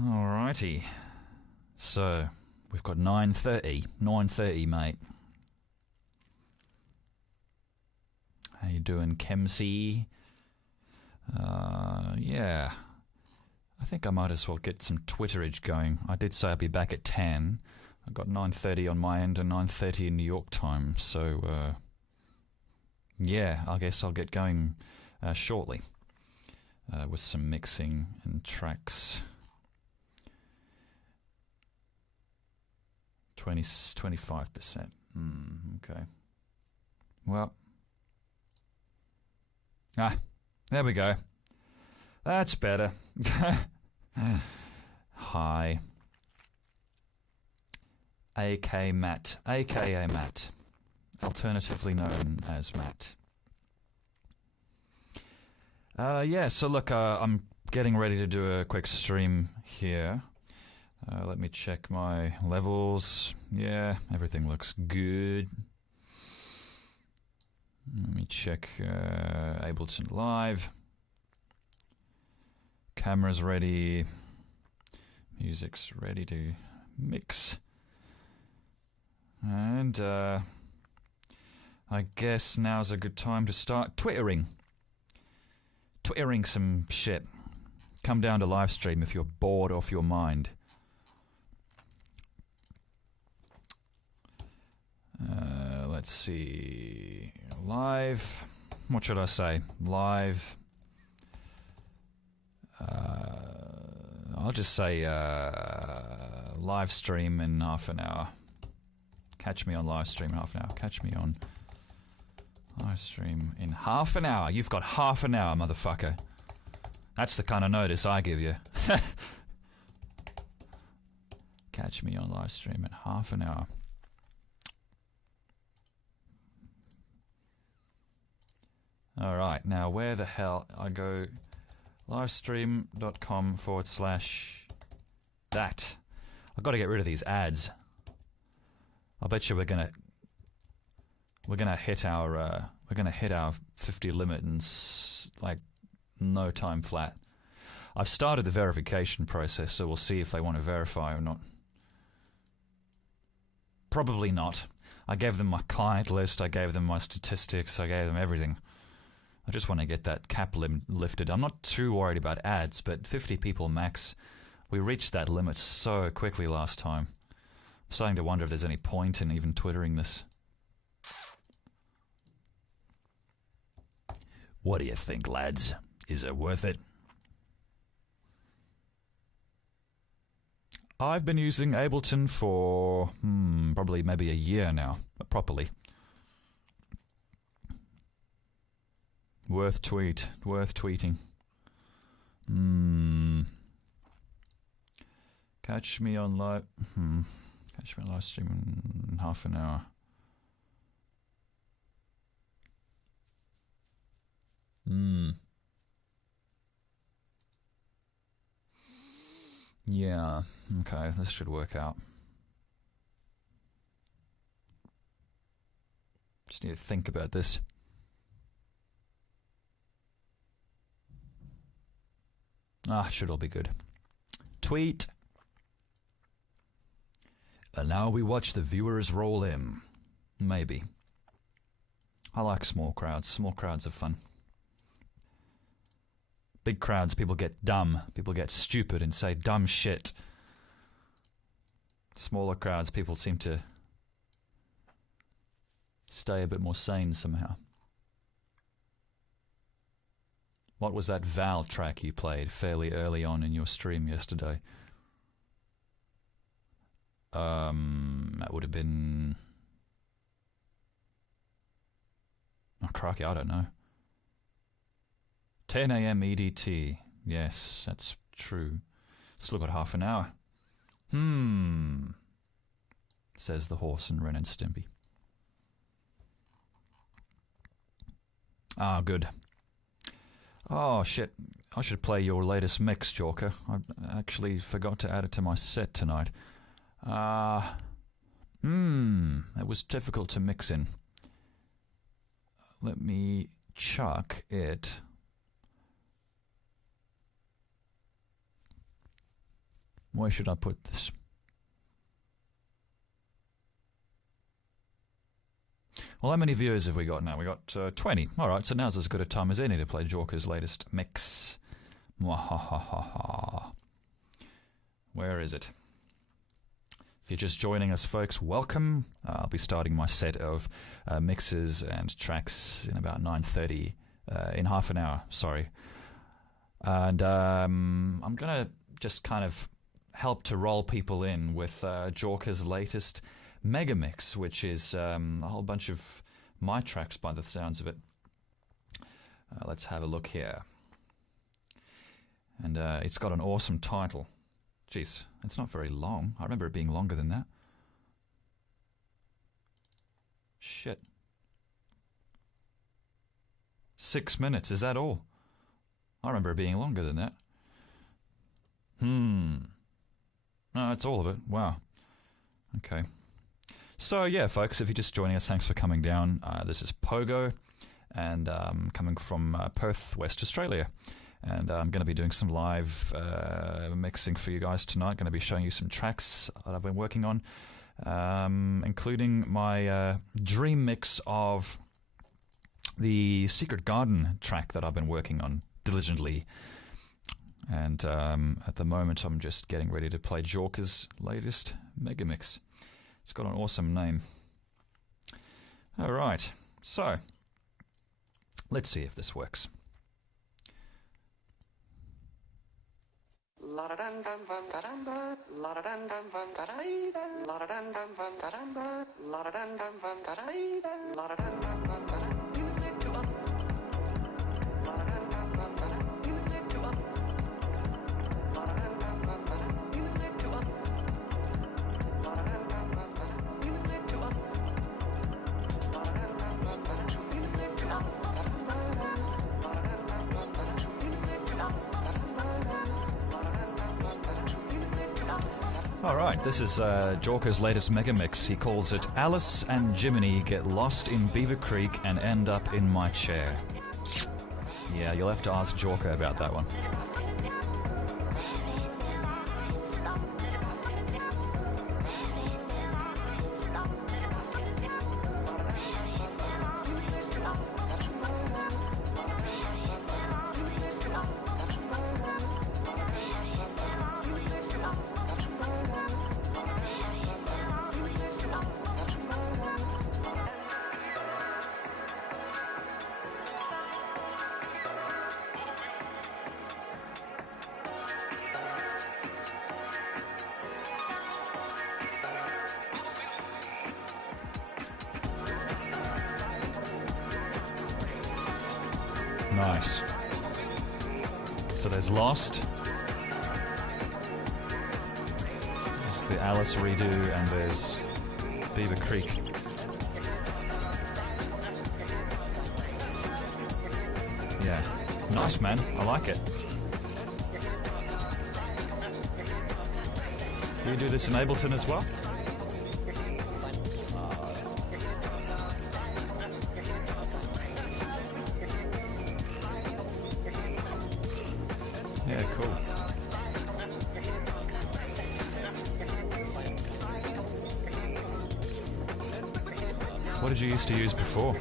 Alrighty. So, we've got 9:30. 9:30, mate. How you doing, Kemsey? Yeah. I think I might as well get some Twitterage going. I did say I'd be back at 10. I got 9:30 on my end and 9:30 in New York time. So, yeah, I guess I'll get going shortly with some mixing and tracks. 25%. Okay. Well. There we go. That's better. Hi. A.K. Matt. A.K.A. Matt. Alternatively known as Matt. Yeah, so look, I'm getting ready to do a quick stream here. Let me check my levels. Yeah, everything looks good. Let me check Ableton Live. Camera's ready. Music's ready to mix. And I guess now's a good time to start twittering. Twittering some shit. Come down to live stream if you're bored off your mind. Let's see. Live. What should I say? Live. I'll just say live stream in half an hour. Catch me on live stream in half an hour. Catch me on live stream in half an hour. You've got half an hour, motherfucker. That's the kind of notice I give you. Catch me on live stream in half an hour. Alright, now where the hell I go? livestream.com/that. I've got to get rid of these ads. I bet you we're gonna hit our 50 limit in like no time flat. I've started the verification process, so we'll see if they want to verify or not. Probably not. I gave them my client list, I gave them my statistics, I gave them everything. I just want to get that cap limit lifted. I'm not too worried about ads, but 50 people max. We reached that limit so quickly last time. I'm starting to wonder if there's any point in even twittering this. What do you think, lads? Is it worth it? I've been using Ableton for probably maybe a year now, properly. Worth tweeting. Catch me on live. Catch me on live stream in half an hour. Yeah. Okay, this should work out. Just need to think about this. Should all be good. Tweet. And now we watch the viewers roll in. Maybe. I like small crowds. Small crowds are fun. Big crowds, people get dumb. People get stupid and say dumb shit. Smaller crowds, people seem to stay a bit more sane somehow. What was that Val track you played fairly early on in your stream yesterday? That would have been... Oh, crikey, I don't know. 10 a.m. EDT. Yes, that's true. Still got half an hour. Says the horse and Ren and Stimpy. Good. Oh, shit. I should play your latest mix, Jorker. I actually forgot to add it to my set tonight. It was difficult to mix in. Let me chuck it Where should I put this? Well, how many viewers have we got now? We got 20. Alright, so now's as good a time as any to play Jorka's latest mix. Mwahahaha. Where is it? If you're just joining us, folks, welcome. I'll be starting my set of mixes and tracks in about 9:30, in half an hour, sorry. And I'm going to just kind of help to roll people in with Jorka's latest mega mix, which is a whole bunch of my tracks by the sounds of it. Let's have a look here. And it's got an awesome title. Jeez, it's not very long. I remember it being longer than that. Shit. 6 minutes, is that all? I remember it being longer than that. No, that's all of it. Wow. Okay. So, yeah, folks, if you're just joining us, thanks for coming down. This is Pogo, and coming from Perth, West Australia. And I'm going to be doing some live mixing for you guys tonight. Going to be showing you some tracks that I've been working on, including my dream mix of the Secret Garden track that I've been working on diligently. And at the moment, I'm just getting ready to play Jorka's latest mega mix. It's got an awesome name. All right, so let's see if this works. Alright, this is Jorka's latest mega mix. He calls it Alice and Jiminy Get Lost in Beaver Creek and End Up in My Chair. Yeah, you'll have to ask Jorka about that one. Nice. So there's Lost. There's the Alice redo, and there's Beaver Creek. Yeah. Nice, man. I like it. Do you do this in Ableton as well? Yeah, cool. What did you used to use before?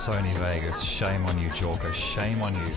Sony Vegas, shame on you, Jorka, shame on you.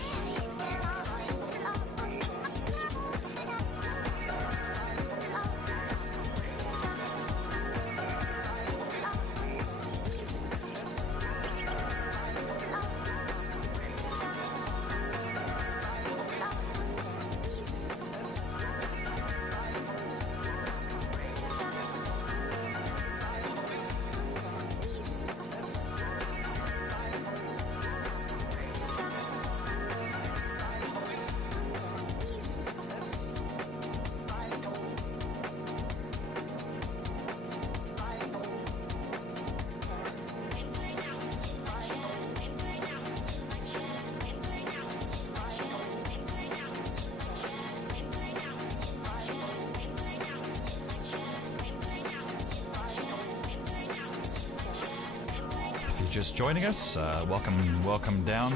you're just joining us, welcome down.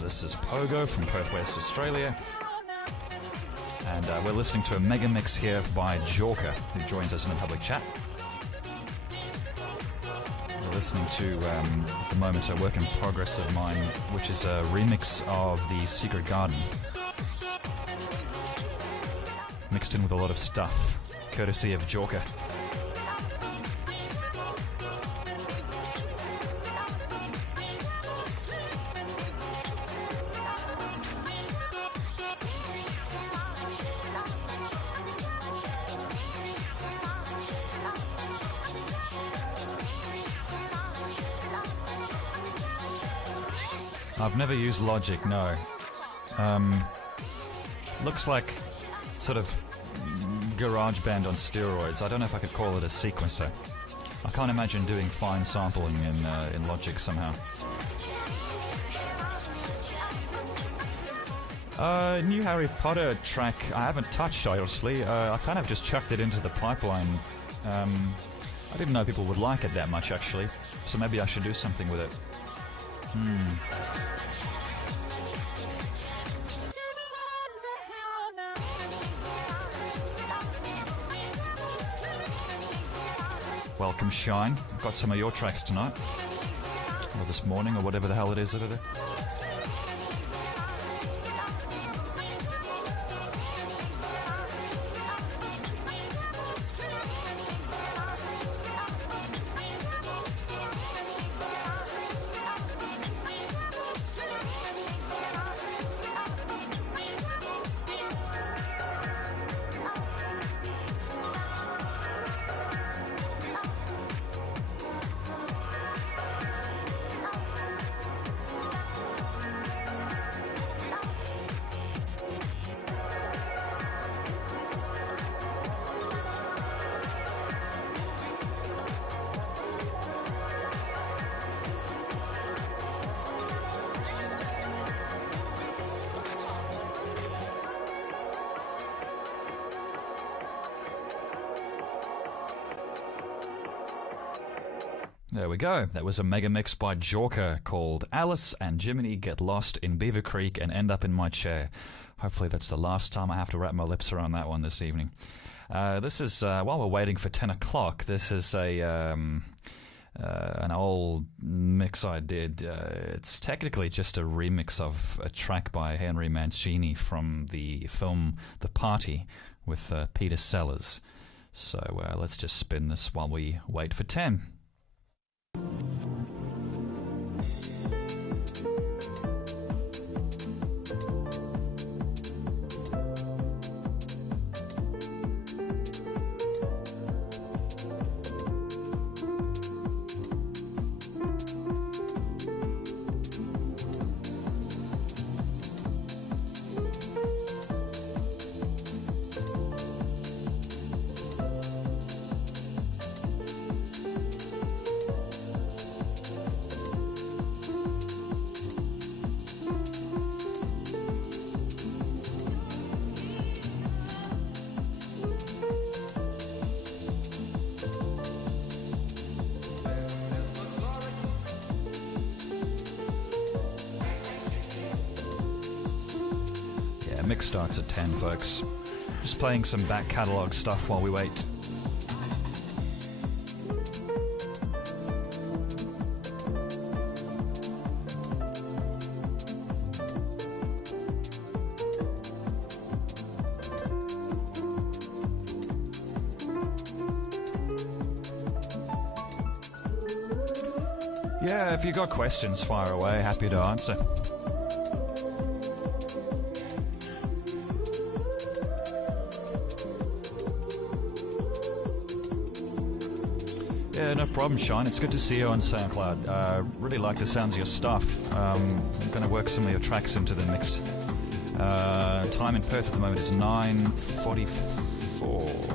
This is Pogo from Perth, West Australia. And we're listening to a mega mix here by Jorka, who joins us in the public chat. We're listening to, at the moment, a work in progress of mine, which is a remix of The Secret Garden. Mixed in with a lot of stuff, courtesy of Jorka. I've never used Logic, no. Looks like sort of GarageBand on steroids. I don't know if I could call it a sequencer. I can't imagine doing fine sampling in Logic somehow. New Harry Potter track I haven't touched, honestly. I kind of just chucked it into the pipeline. I didn't know people would like it that much, actually. So maybe I should do something with it. Welcome, Shine. I've got some of your tracks tonight. Or this morning, or whatever the hell it is over there. There we go. That was a mega mix by Jorka called Alice and Jiminy Get Lost in Beaver Creek and End Up in My Chair. Hopefully that's the last time I have to wrap my lips around that one this evening. This is, while we're waiting for 10 o'clock, this is an old mix I did. It's technically just a remix of a track by Henry Mancini from the film The Party with Peter Sellers. So let's just spin this while we wait for 10. Mix starts at 10, folks. Just playing some back catalogue stuff while we wait. Yeah, if you got questions, fire away. Happy to answer. Yeah, no problem, Shine. It's good to see you on SoundCloud. Really like the sounds of your stuff. I'm going to work some of your tracks into the mix. Time in Perth at the moment is 9:44.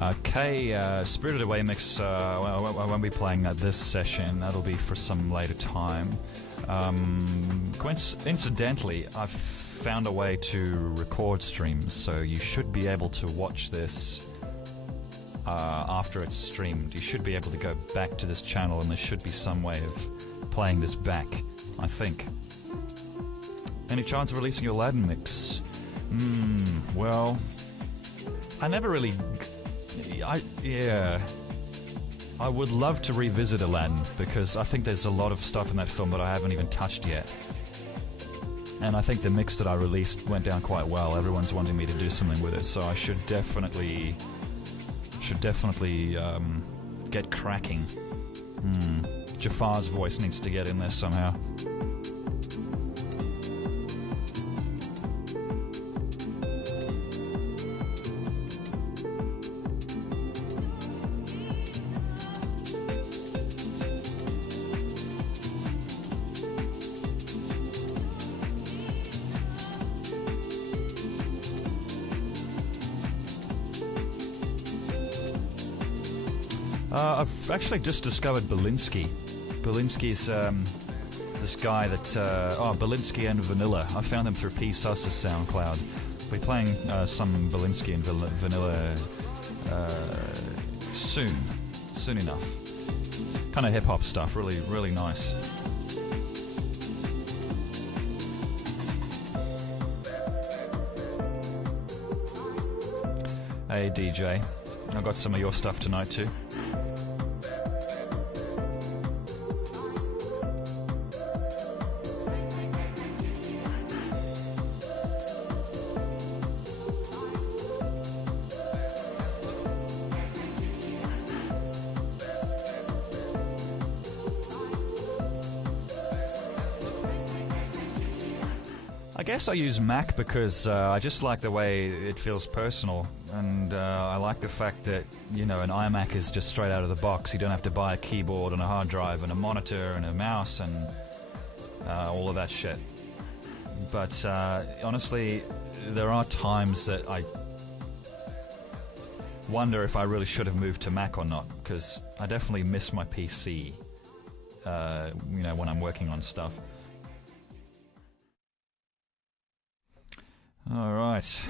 Okay, Spirited Away mix, I won't be playing this session. That'll be for some later time. Incidentally, I've found a way to record streams, so you should be able to watch this after it's streamed. You should be able to go back to this channel, and there should be some way of playing this back, I think. Any chance of releasing your Aladdin mix? Well, I never really... I would love to revisit Aladdin, because I think there's a lot of stuff in that film that I haven't even touched yet. And I think the mix that I released went down quite well. Everyone's wanting me to do something with it, so I should definitely get cracking. Jafar's voice needs to get in there somehow. I've actually just discovered Belinsky. Belinsky's this guy that... Belinsky and Vanilla. I found him through P-Sus's SoundCloud. We're playing some Belinsky and Vanilla soon. Soon enough. Kind of hip-hop stuff. Really, really nice. Hey, DJ. I got some of your stuff tonight, too. I guess I use Mac because I just like the way it feels personal, and I like the fact that, you know, an iMac is just straight out of the box. You don't have to buy a keyboard and a hard drive and a monitor and a mouse and all of that shit. But honestly, there are times that I wonder if I really should have moved to Mac or not, because I definitely miss my PC, you know, when I'm working on stuff. Alright,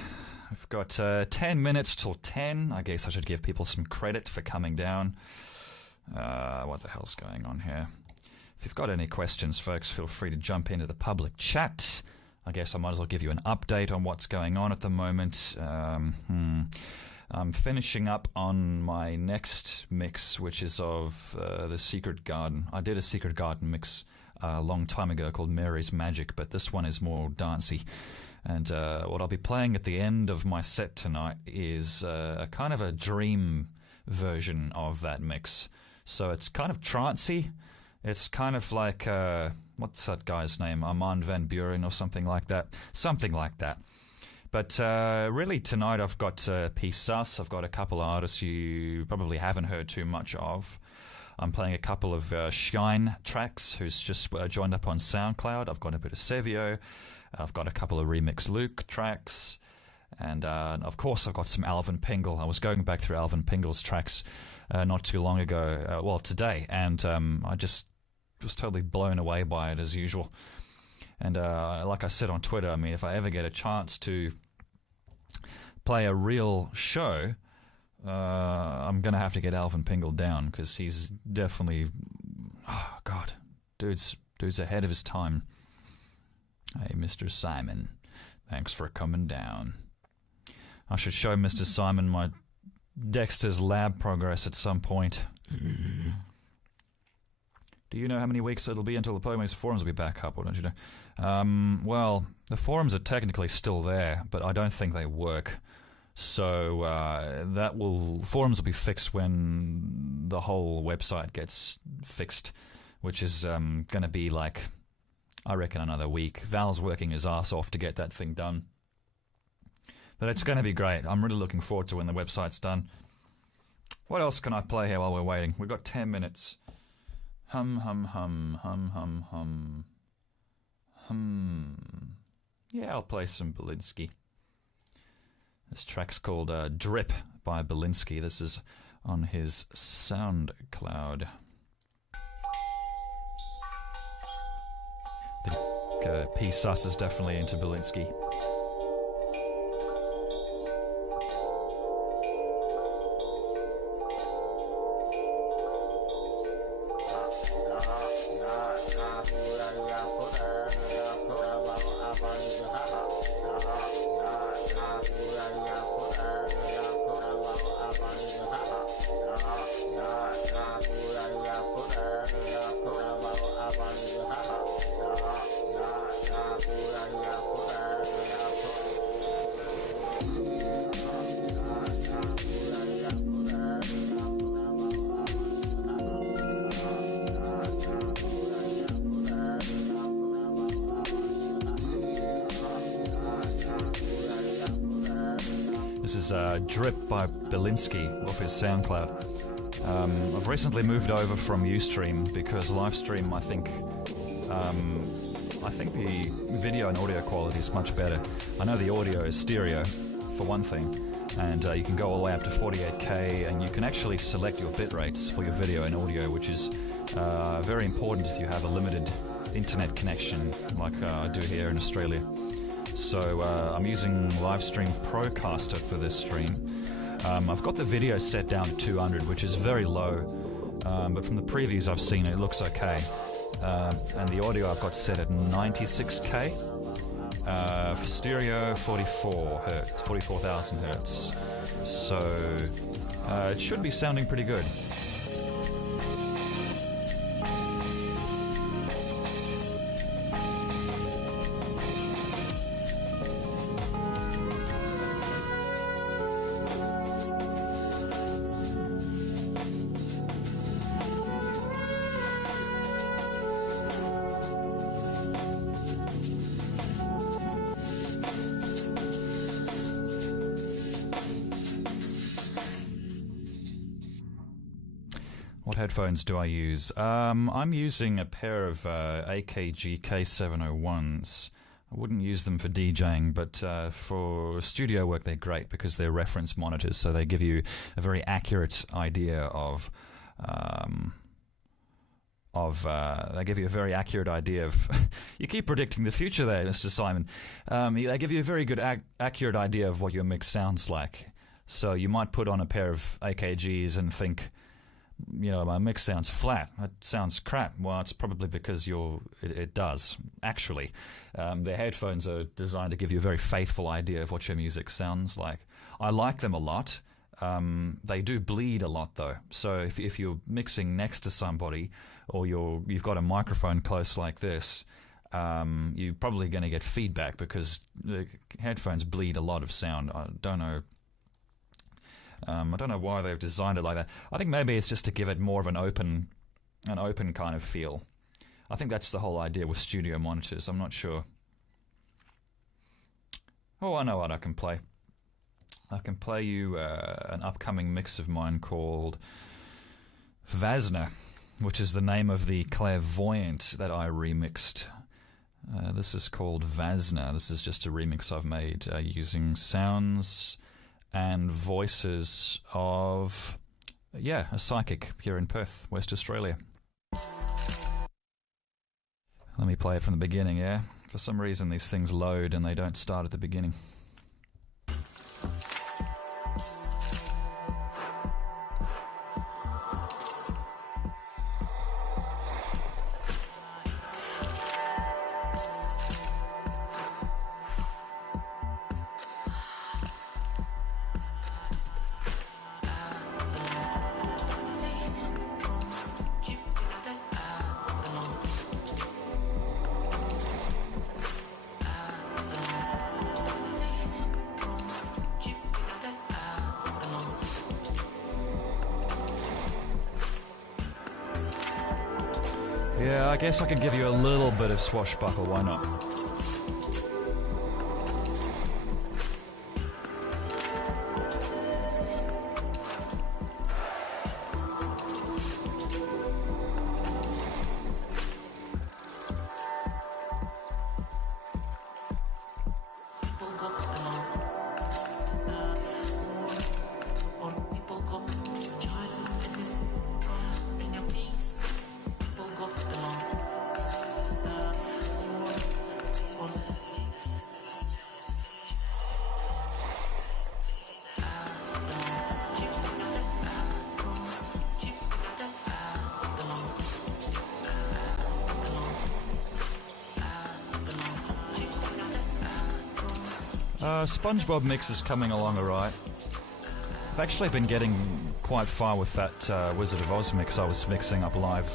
I've got 10 minutes till 10. I guess I should give people some credit for coming down. What the hell's going on here? If you've got any questions, folks, feel free to jump into the public chat. I guess I might as well give you an update on what's going on at the moment. I'm finishing up on my next mix, which is of The Secret Garden. I did a Secret Garden mix a long time ago called Mary's Magic, but this one is more dancey. And what I'll be playing at the end of my set tonight is a kind of a dream version of that mix. So it's kind of trancey. It's kind of like, what's that guy's name? Armand van Buren or something like that. Something like that. But really tonight I've got P-Sus. I've got a couple of artists you probably haven't heard too much of. I'm playing a couple of Shine tracks, who's just joined up on SoundCloud. I've got a bit of Sevio. I've got a couple of Remix Luke tracks. And of course I've got some Alvin Pingle. I was going back through Alvin Pingle's tracks not too long ago, well today, and I just was totally blown away by it as usual. And like I said on Twitter, I mean, if I ever get a chance to play a real show, I'm going to have to get Alvin Pingle down, because he's definitely, oh God, dude's ahead of his time. Hey, Mr. Simon, thanks for coming down. I should show Mr. Simon my Dexter's Lab progress at some point. Do you know how many weeks it'll be until the Pogomix forums will be back up, or don't you know? Well, the forums are technically still there, but I don't think they work. So forums will be fixed when the whole website gets fixed, which is going to be like, I reckon, another week. Val's working his ass off to get that thing done. But it's going to be great. I'm really looking forward to when the website's done. What else can I play here while we're waiting? We've got 10 minutes. Hum, hum, hum, hum, hum, hum. Yeah, I'll play some Belinsky. This track's called Drip by Belinsky. This is on his SoundCloud. I think P. Sus is definitely into Belinsky. This is Drip by Belinsky off his SoundCloud. I've recently moved over from Ustream because Livestream, I think the video and audio quality is much better. I know the audio is stereo, for one thing, and you can go all the way up to 48K, and you can actually select your bit rates for your video and audio, which is very important if you have a limited internet connection like I do here in Australia. So I'm using Livestream Procaster for this stream. I've got the video set down to 200, which is very low, but from the previews I've seen it looks okay. And the audio I've got set at 96K. For stereo, 44,000 hertz. So it should be sounding pretty good. What headphones do I use? I'm using a pair of AKG K701s. I wouldn't use them for DJing, but for studio work they're great because they're reference monitors, so they give you a very accurate idea of they give you a very accurate idea of you keep predicting the future there, Mr. Simon. They give you a very good accurate idea of what your mix sounds like. So you might put on a pair of AKGs and think, you know, my mix sounds flat. It sounds crap. Well, it's probably because it does. Actually, their headphones are designed to give you a very faithful idea of what your music sounds like. I like them a lot. They do bleed a lot, though. So if you're mixing next to somebody, or you've got a microphone close like this, you're probably going to get feedback because the headphones bleed a lot of sound. I don't know why they've designed it like that. I think maybe it's just to give it more of an open kind of feel. I think that's the whole idea with studio monitors. I'm not sure. Oh, I know what I can play. I can play you an upcoming mix of mine called Vasna, which is the name of the clairvoyant that I remixed. This is called Vasna. This is just a remix I've made using sounds and voices of, a psychic here in Perth, West Australia. Let me play it from the beginning, yeah? For some reason these things load and they don't start at the beginning. Yeah, I guess I could give you a little bit of swashbuckle, why not? SpongeBob mix is coming along alright. I've actually been getting quite far with that Wizard of Oz mix I was mixing up live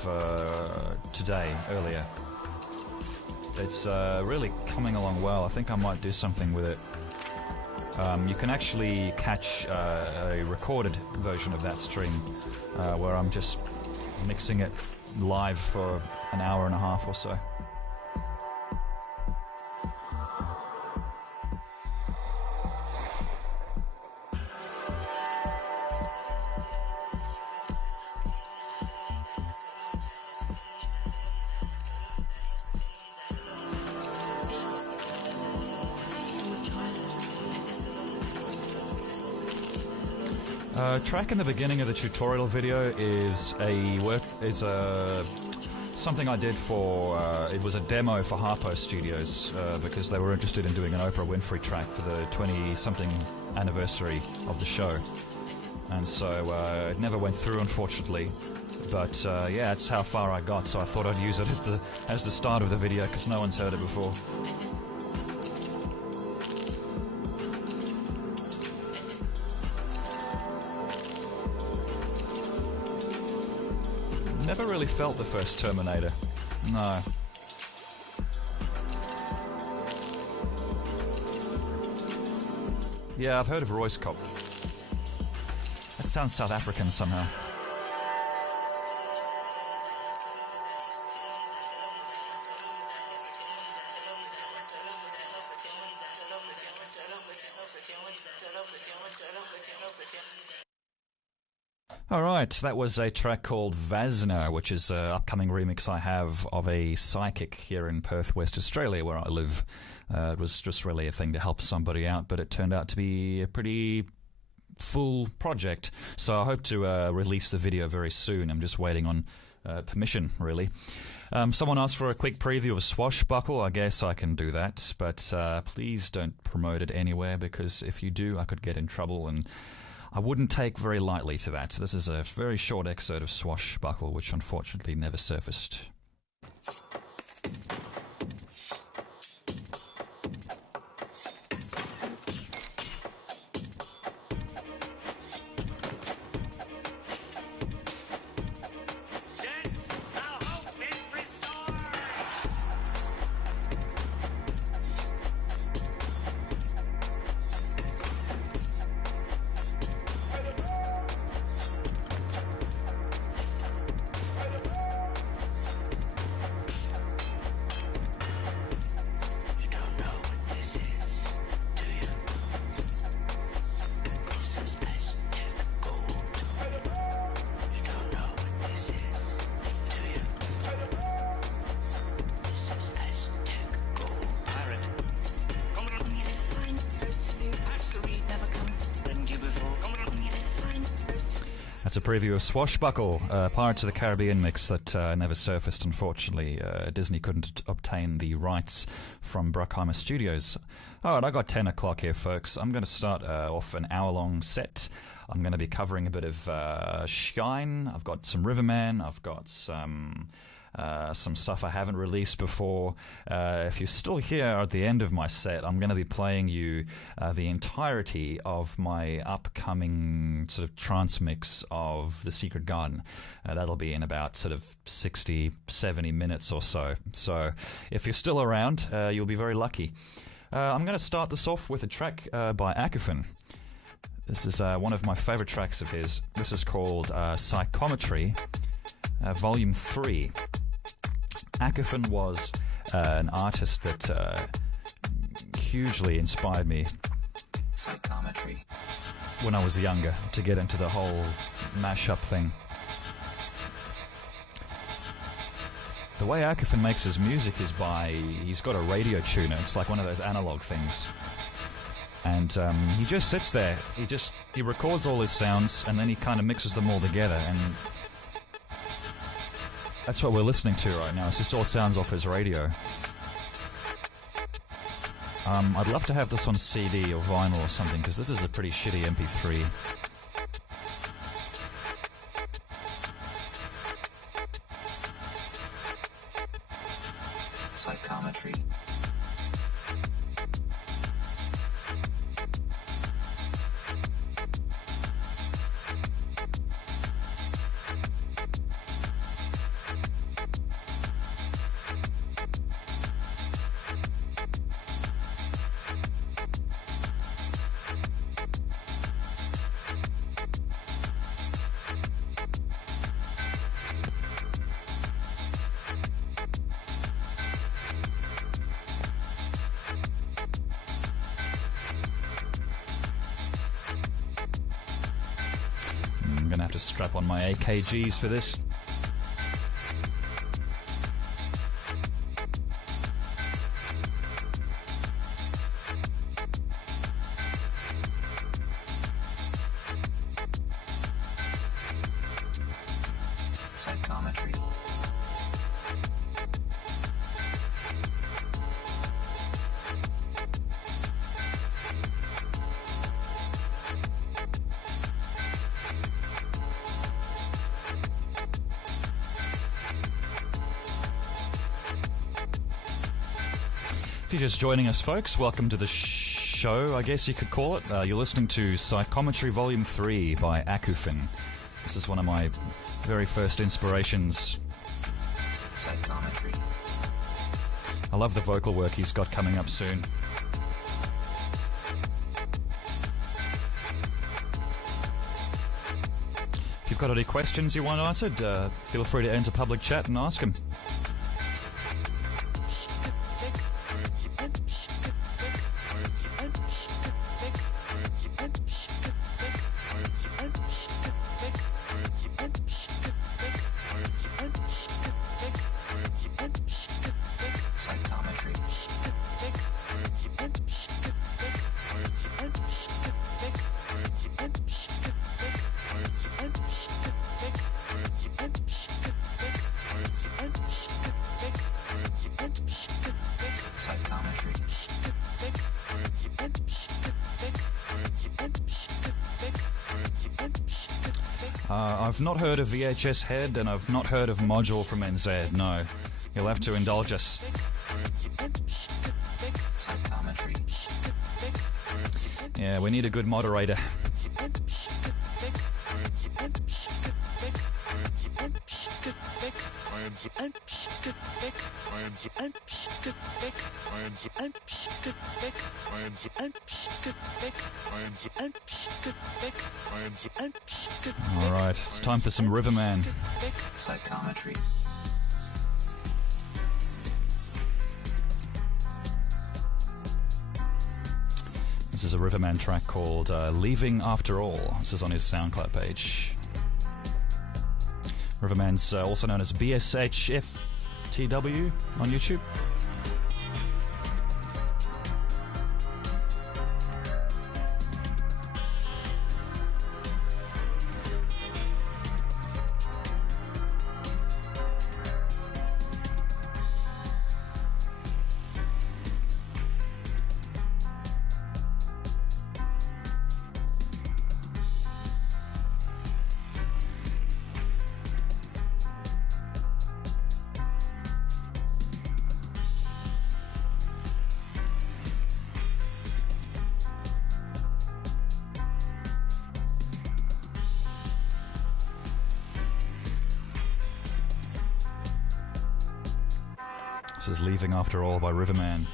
earlier. It's really coming along well. I think I might do something with it. You can actually catch a recorded version of that stream where I'm just mixing it live for an hour and a half or so. Track in the beginning of the tutorial video is something I did for, it was a demo for Harpo Studios because they were interested in doing an Oprah Winfrey track for the 20-something anniversary of the show. And so it never went through, unfortunately. But yeah, that's how far I got, so I thought I'd use it as the start of the video because no one's heard it before. Never really felt the first Terminator. No. Yeah, I've heard of Royce Cop. That sounds South African somehow. Alright, that was a track called Vasna, which is an upcoming remix I have of a psychic here in Perth, West Australia, where I live. It was just really a thing to help somebody out, but it turned out to be a pretty full project. So I hope to release the video very soon. I'm just waiting on permission, really. Someone asked for a quick preview of Swashbuckle. I guess I can do that, but please don't promote it anywhere, because if you do, I could get in trouble, and I wouldn't take very lightly to that. This is a very short excerpt of Swashbuckle, which unfortunately never surfaced. It's a preview of Swashbuckle, Pirates of the Caribbean mix that never surfaced, unfortunately. Disney couldn't obtain the rights from Bruckheimer Studios. Alright, I got 10 o'clock here, folks. I'm going to start off an hour-long set. I'm going to be covering a bit of Shine. I've got some Riverman. I've got some stuff I haven't released before. If you're still here at the end of my set, I'm going to be playing you the entirety of my upcoming sort of trance mix of The Secret Garden. That'll be in about sort of 60, 70 minutes or so. So if you're still around, you'll be very lucky. I'm going to start this off with a track by Acaphin. This is one of my favorite tracks of his. This is called Psychometry, Volume 3. Acaphin was an artist that hugely inspired me Psychometry when I was younger to get into the whole mashup thing. The way Acaphin makes his music is he's got a radio tuner. It's like one of those analog things. And he just sits there. He records all his sounds and then he kind of mixes them all together, and that's what we're listening to right now. It's just all sounds off his radio. I'd love to have this on CD or vinyl or something, because this is a pretty shitty MP3. Psychometry. going to have to strap on my AKGs for this. Psychometry. If you're just joining us, folks, welcome to the show, I guess you could call it. You're listening to Psychometry Volume 3 by Akufin. This is one of my very first inspirations. Psychometry. I love the vocal work he's got coming up soon. If you've got any questions you want answered, feel free to enter public chat and ask him. I've not heard of VHS Head, and I've not heard of Module from NZ, no. You'll have to indulge us. Psychometry. Yeah, we need a good moderator. Alright, it's time for some Riverman. Psychometry. This is a Riverman track called Leaving After All. This is on his SoundCloud page. Riverman's also known as BSHFTW on YouTube. This is Leaving After All by Riverman.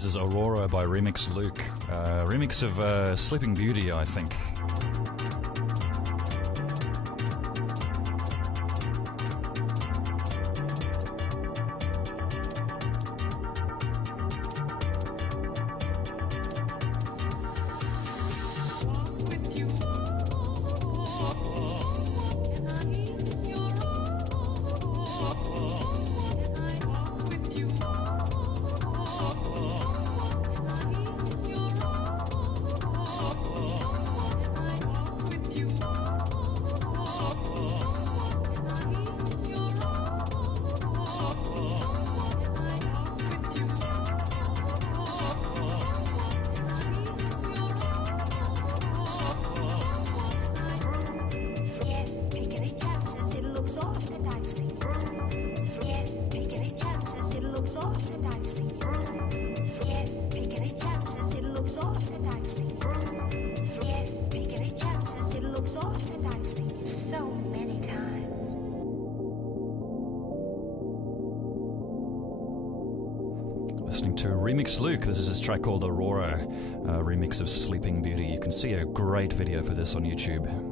This is Aurora by Remix Luke. Remix of Sleeping Beauty, I think. Listening to Remix Luke. This is his track called Aurora, remix of Sleeping Beauty. You can see a great video for this on YouTube.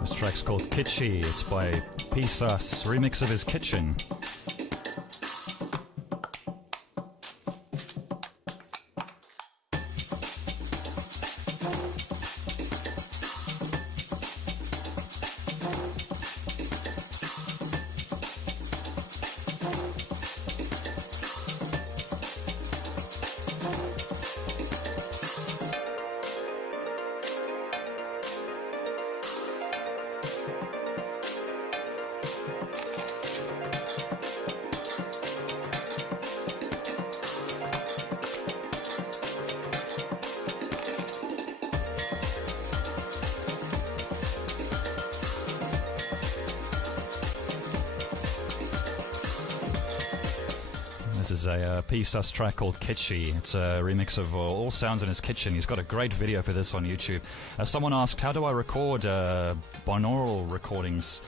This track's called Kitschy. It's by P-Sus, remix of his Kitchen. This is a P-Sus track called Kitschy. It's a remix of All Sounds in His Kitchen. He's got a great video for this on YouTube. Someone asked, how do I record binaural recordings,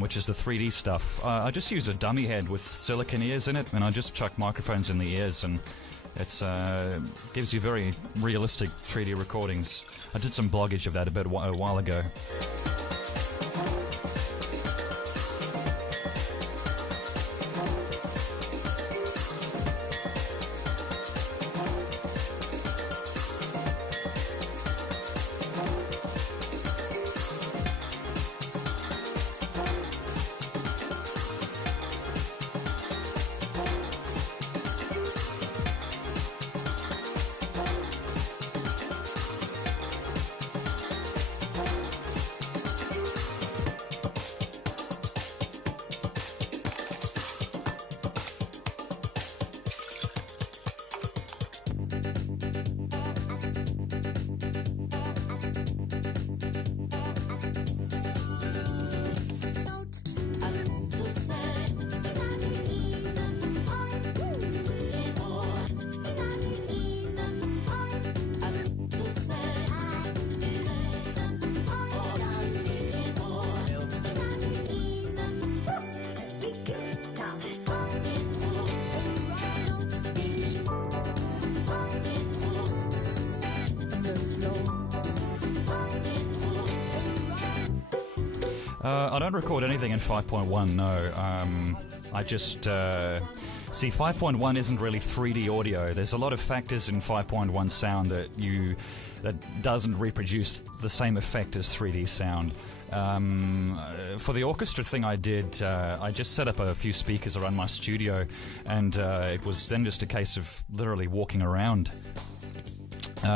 which is the 3D stuff? I just use a dummy head with silicon ears in it, and I just chuck microphones in the ears, and it gives you very realistic 3D recordings. I did some bloggage of that a while ago. I don't record anything in 5.1, no. I just See, 5.1 isn't really 3D audio. There's a lot of factors in 5.1 sound that doesn't reproduce the same effect as 3D sound. For the orchestra thing I did, I just set up a few speakers around my studio, and it was then just a case of literally walking around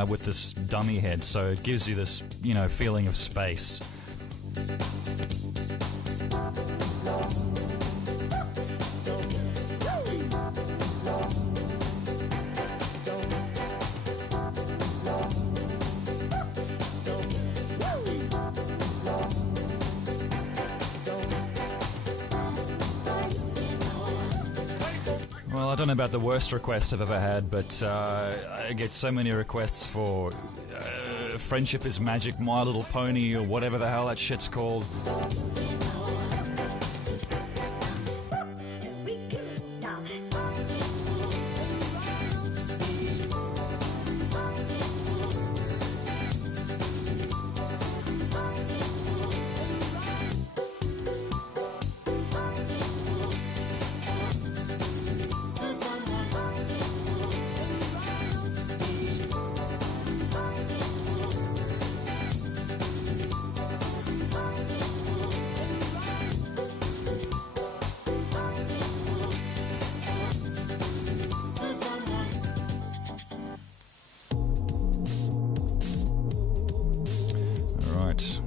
with this dummy head, so it gives you this, feeling of space. Well, I don't know about the worst request I've ever had, but I get so many requests for Friendship is Magic, My Little Pony, or whatever the hell that shit's called.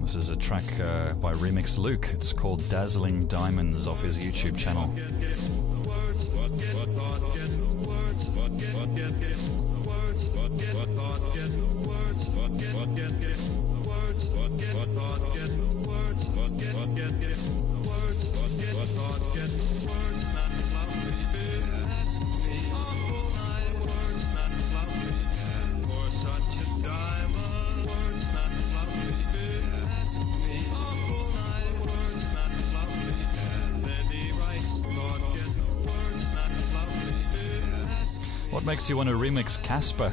This is a track by Remix Luke. It's called Dazzling Diamonds off his YouTube channel. What makes you want to remix Casper?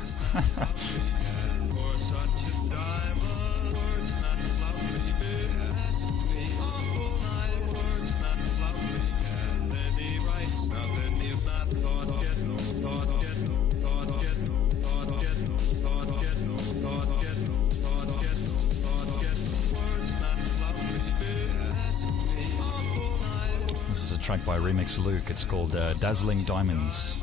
This is a track by Remix Luke. It's called Dazzling Diamonds.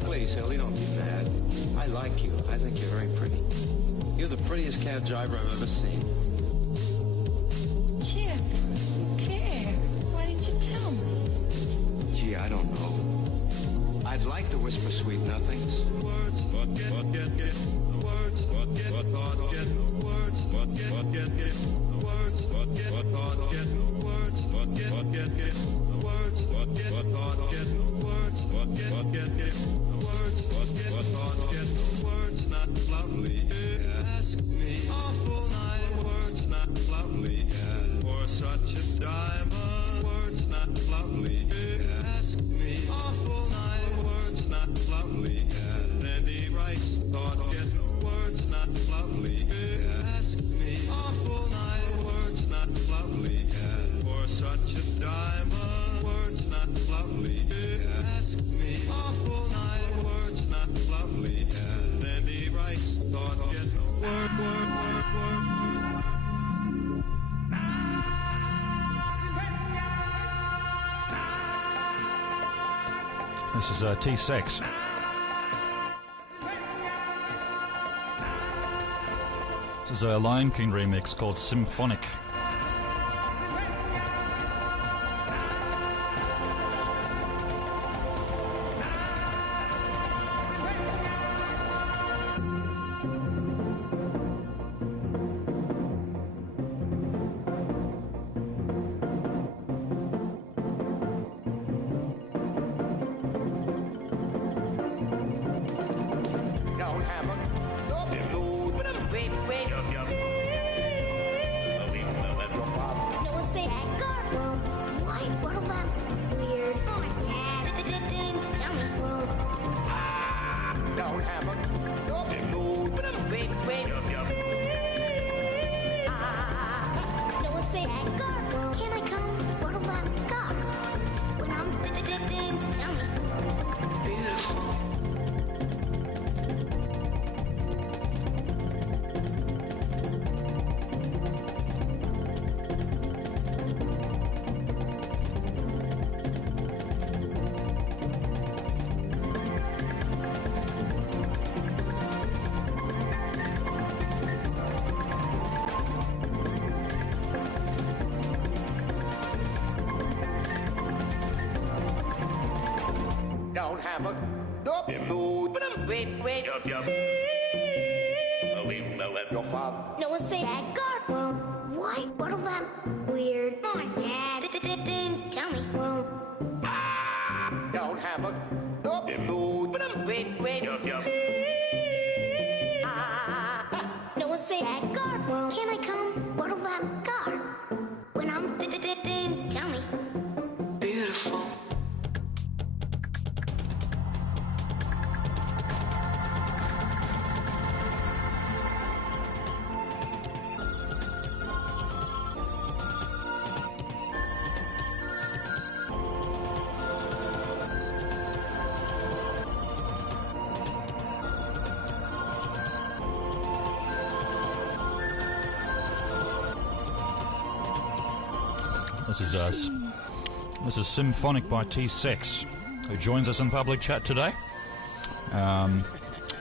Please, Hilly, don't be mad. I like you. I think you're very pretty. You're the prettiest cab driver I've ever seen. Chip, Claire, why didn't you tell me? Gee, I don't know. I'd like to whisper sweet nothings. This is T6. This is a Lion King remix called Symphonic. Wait. don't have a No one say that God. Well, why? What of that weird? Come on, Dad. Tell me. Well, don't have a no one say that God. Well, can I come? What of that God? When I'm tell me. Beautiful. This is Symphonic by T6, who joins us in public chat today.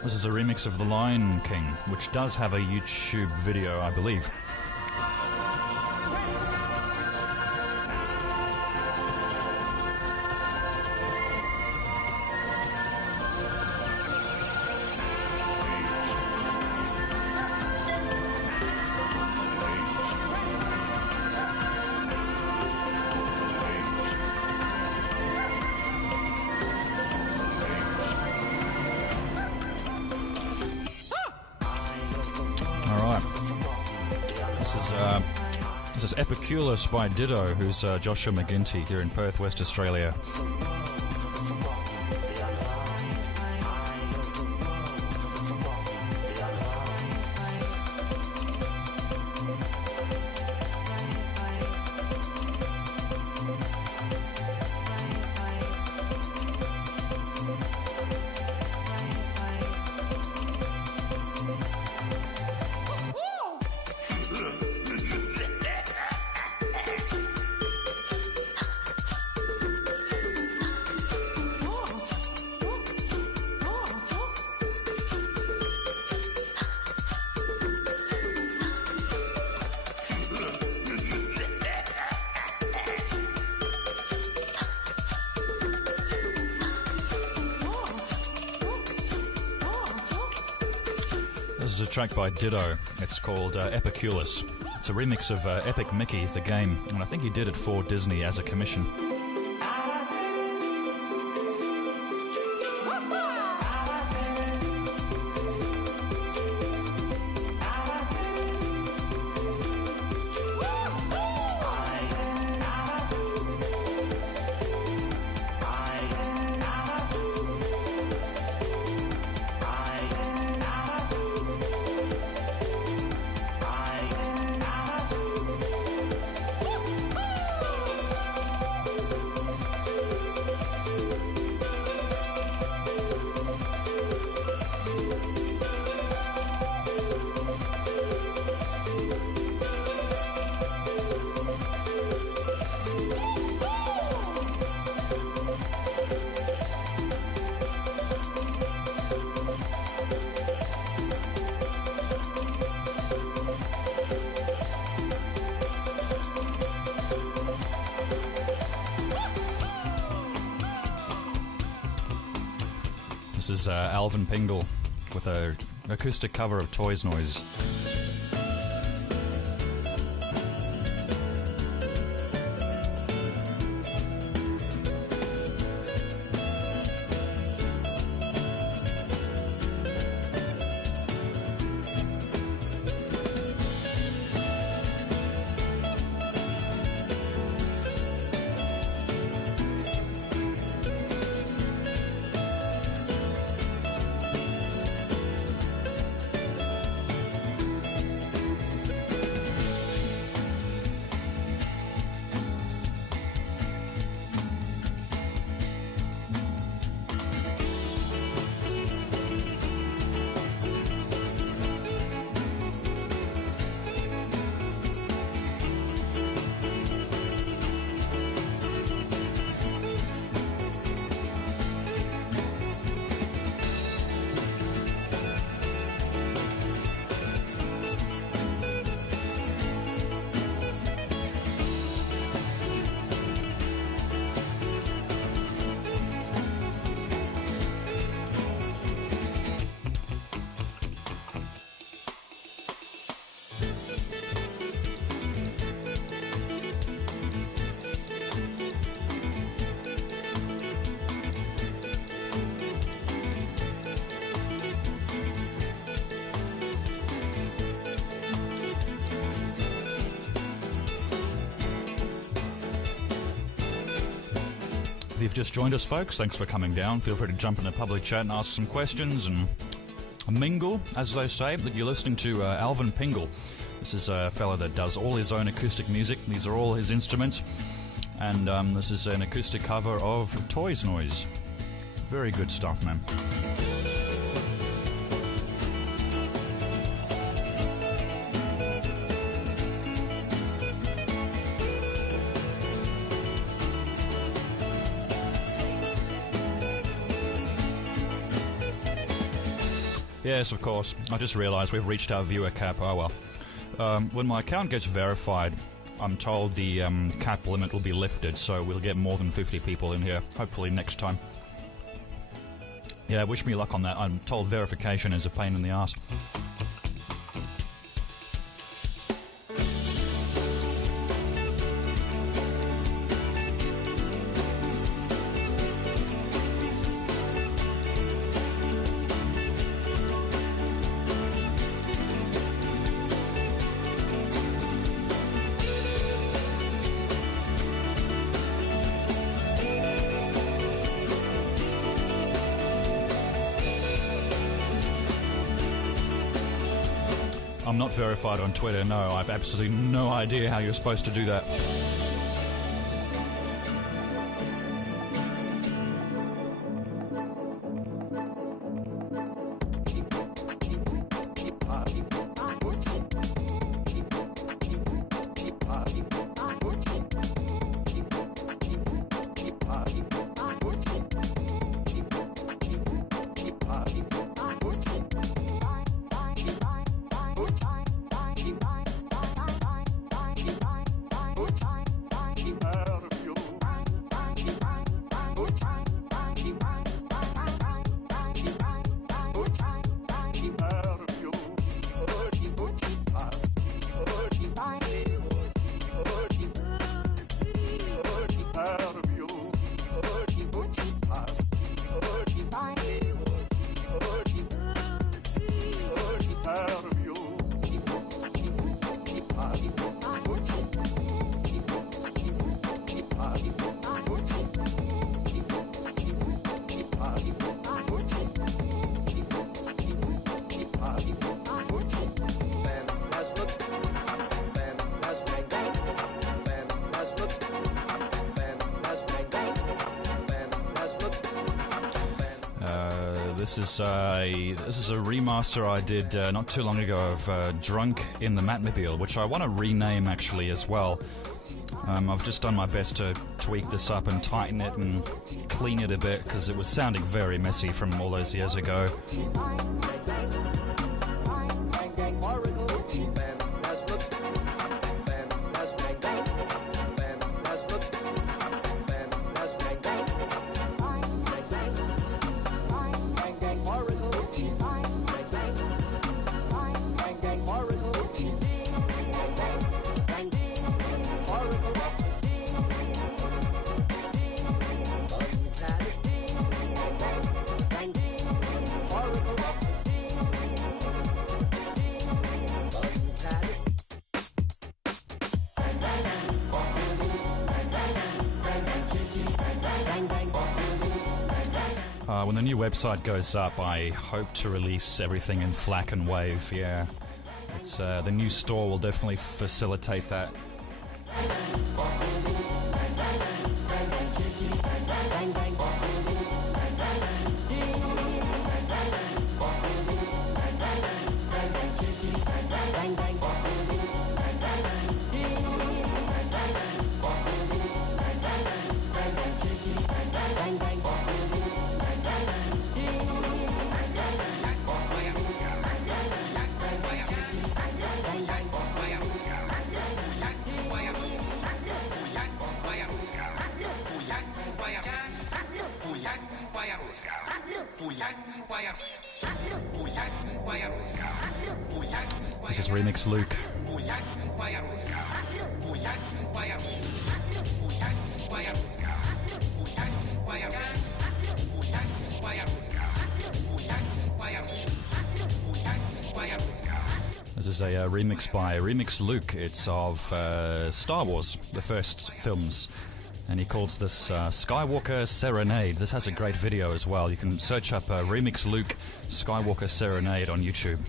This is a remix of The Lion King, which does have a YouTube video, I believe. This is Epicurus by Ditto, who's Joshua McGinty here in Perth, West Australia. This is a track by Ditto. It's called Epicurus. It's a remix of Epic Mickey, the game, and I think he did it for Disney as a commission. This is Alvin Pingle with an acoustic cover of Toys Noise. you've just joined us, folks, thanks for coming down. Feel free to jump in the public chat and ask some questions and mingle, as they say. But you're listening to Alvin Pingle. This is a fella that does all his own acoustic music. These are all his instruments. And this is an acoustic cover of Toys Noise. Very good stuff, man. Yes, of course. I just realised we've reached our viewer cap. Oh well. When my account gets verified, I'm told the cap limit will be lifted, so we'll get more than 50 people in here, hopefully next time. Yeah, wish me luck on that. I'm told verification is a pain in the ass. I'm not verified on Twitter, no. I've absolutely no idea how you're supposed to do that. This is a remaster I did not too long ago of Drunk in the Matmobile, which I want to rename actually as well. I've just done my best to tweak this up and tighten it and clean it a bit because it was sounding very messy from all those years ago. When the new website goes up, I hope to release everything in FLAC and WAVE, yeah. It's the new store will definitely facilitate that. This is Remix Luke. This is a remix by Remix Luke. It's of Star Wars, the first films. And he calls this Skywalker Serenade. This has a great video as well. You can search up Remix Luke Skywalker Serenade on YouTube.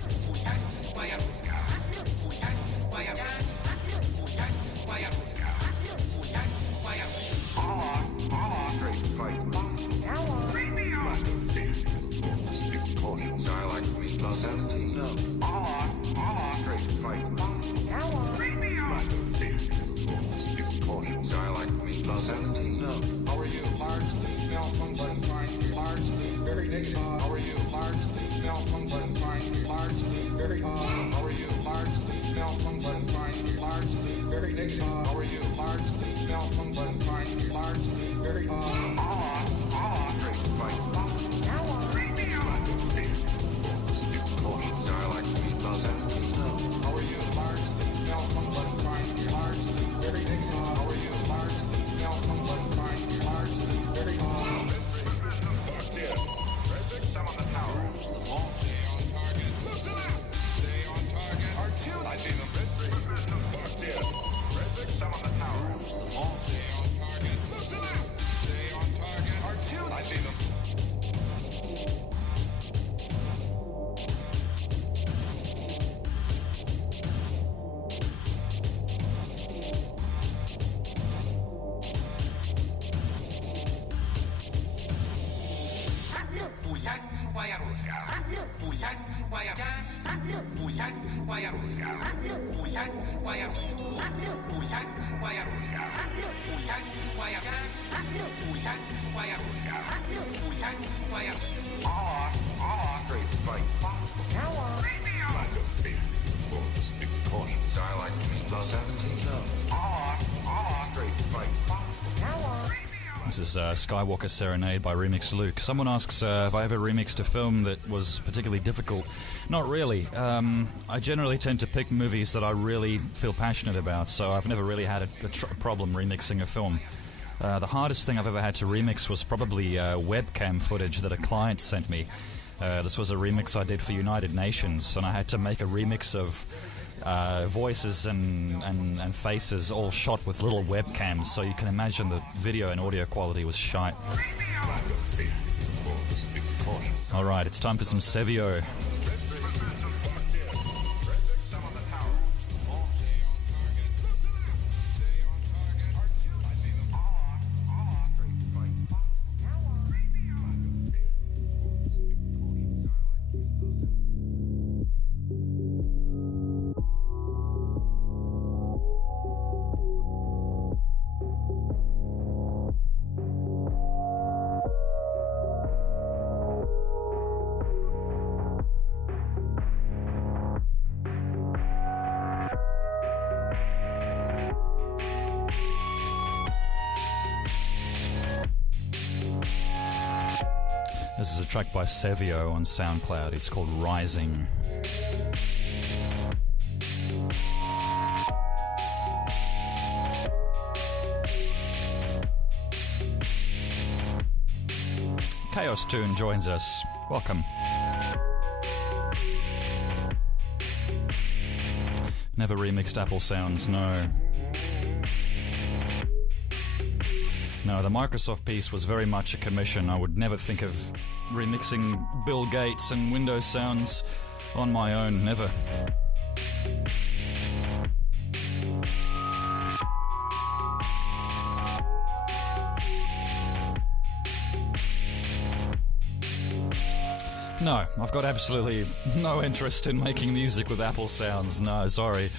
This is Skywalker Serenade by Remix Luke. Someone asks if I ever remixed a film that was particularly difficult. Not really. I generally tend to pick movies that I really feel passionate about, so I've never really had a problem remixing a film. The hardest thing I've ever had to remix was probably webcam footage that a client sent me. This was a remix I did for United Nations, and I had to make a remix of voices and faces all shot with little webcams, so you can imagine the video and audio quality was shite. Alright, it's time for some Sevio. This is a track by Sevio on SoundCloud. It's called Rising. Chaos Tune joins us. Welcome. Never remixed Apple Sounds, no. No, the Microsoft piece was very much a commission. I would never think of remixing Bill Gates and Windows sounds on my own, never. No, I've got absolutely no interest in making music with Apple sounds. No, sorry.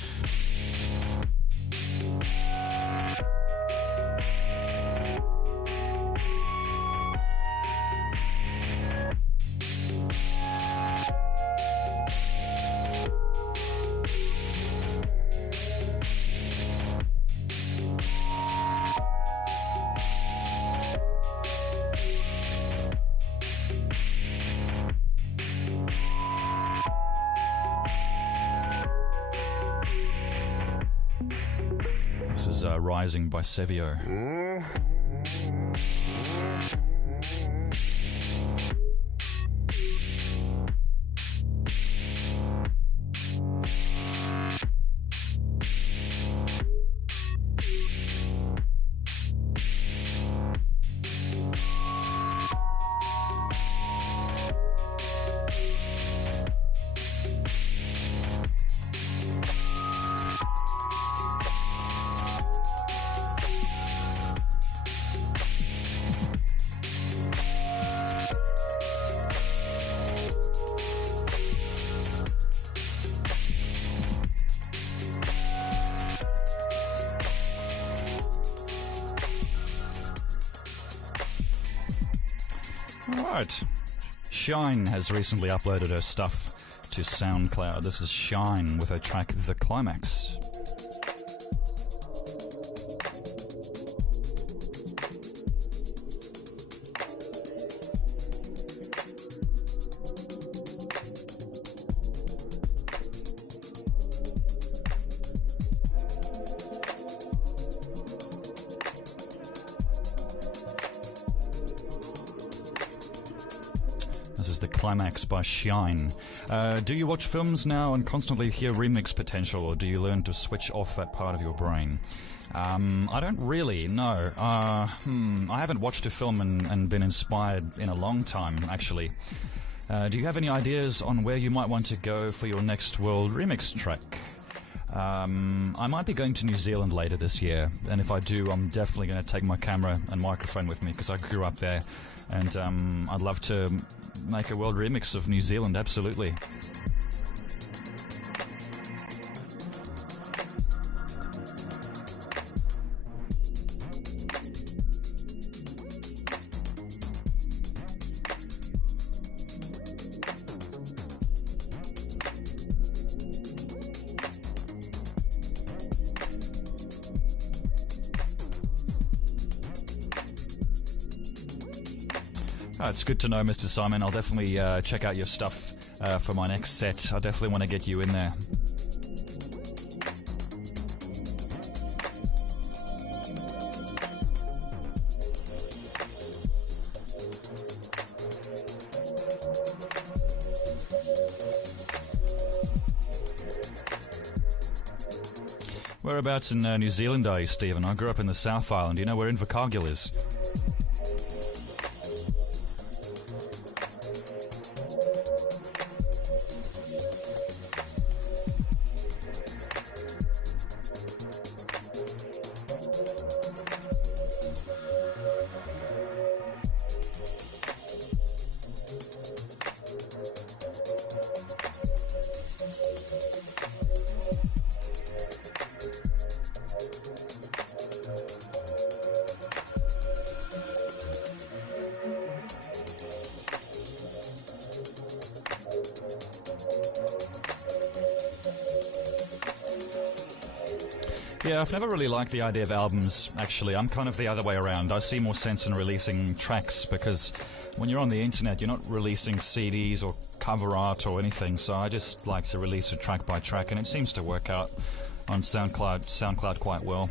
This is Rising by Sevio. Alright. Shine has recently uploaded her stuff to SoundCloud. This is Shine with her track The Climax. Climax by Shine. Do you watch films now and constantly hear remix potential, or do you learn to switch off that part of your brain? I don't really, no. I haven't watched a film and been inspired in a long time, actually. Do you have any ideas on where you might want to go for your next world remix track? I might be going to New Zealand later this year, and if I do, I'm definitely going to take my camera and microphone with me because I grew up there, and I'd love to make a world remix of New Zealand, absolutely. It's good to know, Mr. Simon. I'll definitely check out your stuff for my next set. I definitely want to get you in there. Whereabouts in New Zealand are you, Stephen? I grew up in the South Island. Do you know where Invercargill is? Yeah, I've never really liked the idea of albums, actually. I'm kind of the other way around. I see more sense in releasing tracks because when you're on the internet, you're not releasing CDs or cover art or anything, so I just like to release it track by track, and it seems to work out on SoundCloud quite well.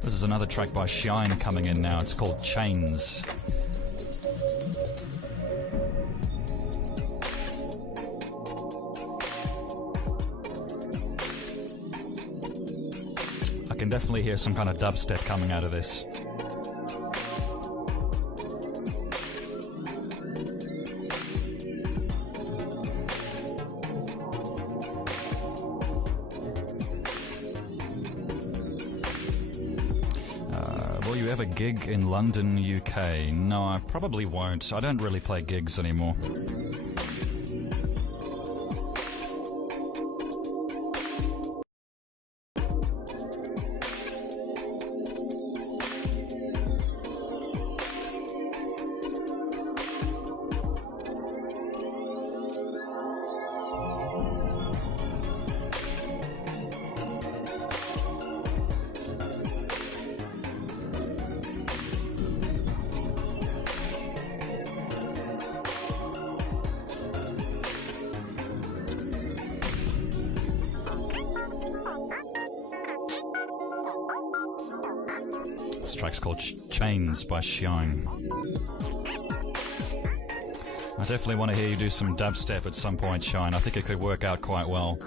This is another track by Shine coming in now. It's called Chains. I can definitely hear some kind of dubstep coming out of this. Will you ever gig in London, UK? No, I probably won't. I don't really play gigs anymore. This track's called Chains by Shine. I definitely want to hear you do some dubstep at some point, Shine. I think it could work out quite well.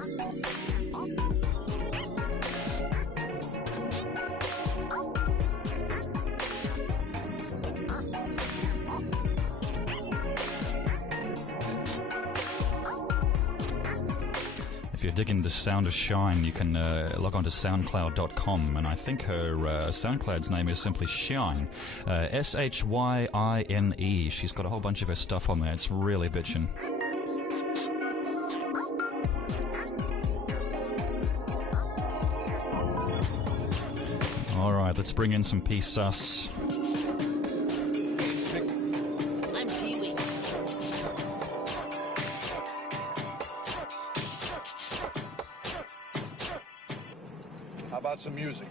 If you're digging the sound of Shine, you can log on to soundcloud.com, and I think her SoundCloud's name is simply Shine, Shyine. She's got a whole bunch of her stuff on there. It's really bitchin'. Alright, let's bring in some Peace Sus. I'm Pete How about some music?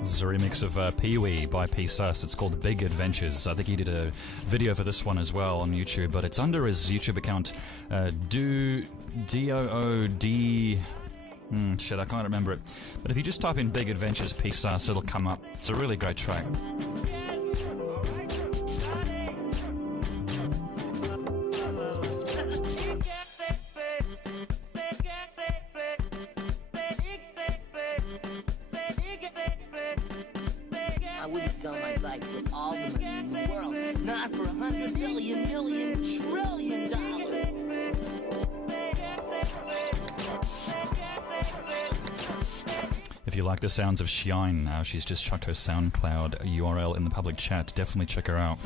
This is a remix of Pee-wee by P-Sus. It's called Big Adventures. I think he did a video for this one as well on YouTube, but it's under his YouTube account, D-O-O-D... shit, I can't remember it. But if you just type in Big Adventures P-Sus, it'll come up. It's a really great track. I wouldn't sell my bike for all the money in the world. Not for $100 billion, trillion dollars. If you like the sounds of Shine now, she's just chucked her SoundCloud URL in the public chat. Definitely check her out.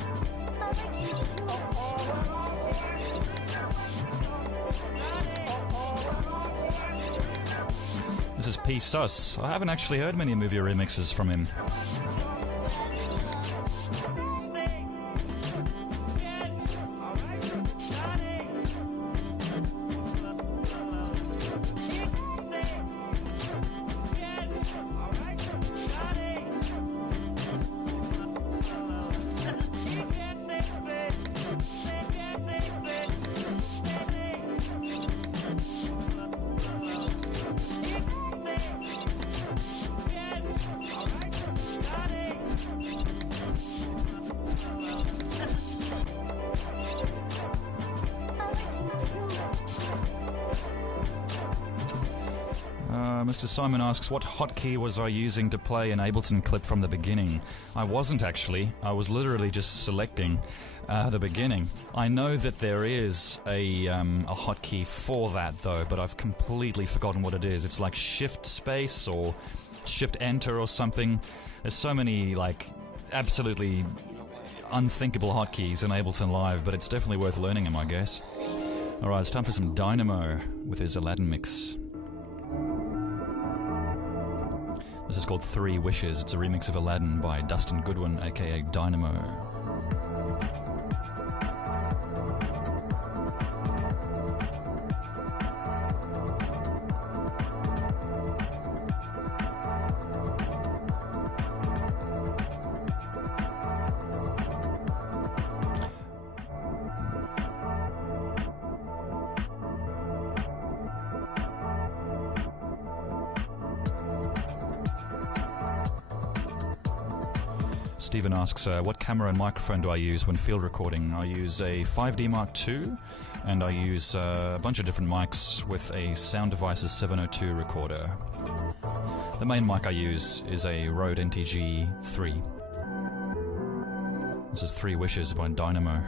This is P-Sus. I haven't actually heard many movie remixes from him. Mr. Simon asks, what hotkey was I using to play an Ableton clip from the beginning? I wasn't actually. I was literally just selecting the beginning. I know that there is a hotkey for that though, but I've completely forgotten what it is. It's like Shift Space or Shift Enter or something. There's so many like absolutely unthinkable hotkeys in Ableton Live, but it's definitely worth learning them, I guess. Alright, it's time for some Dynamo with his Aladdin mix. This is called 3 Wishes. It's a remix of Aladdin by Dustin Goodwin, aka Dynamo. Stephen asks, what camera and microphone do I use when field recording? I use a 5D Mark II, and I use a bunch of different mics with a Sound Devices 702 recorder. The main mic I use is a Rode NTG 3. This is 3 Wishes by Dynamo.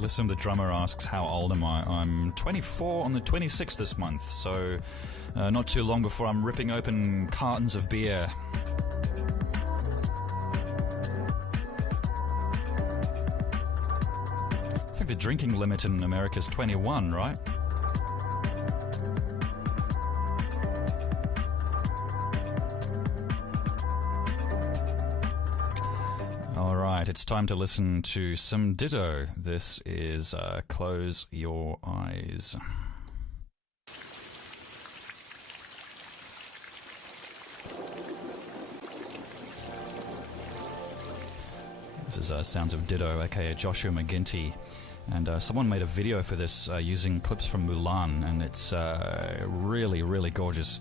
Listen, the drummer asks, how old am I? I'm 24 on the 26th this month, so not too long before I'm ripping open cartons of beer. I think the drinking limit in America is 21, right? All right, it's time to listen to some Ditto. This is Close Your Eyes. This is Sounds of Ditto, aka Joshua McGinty. And someone made a video for this using clips from Mulan, and it's really, really gorgeous.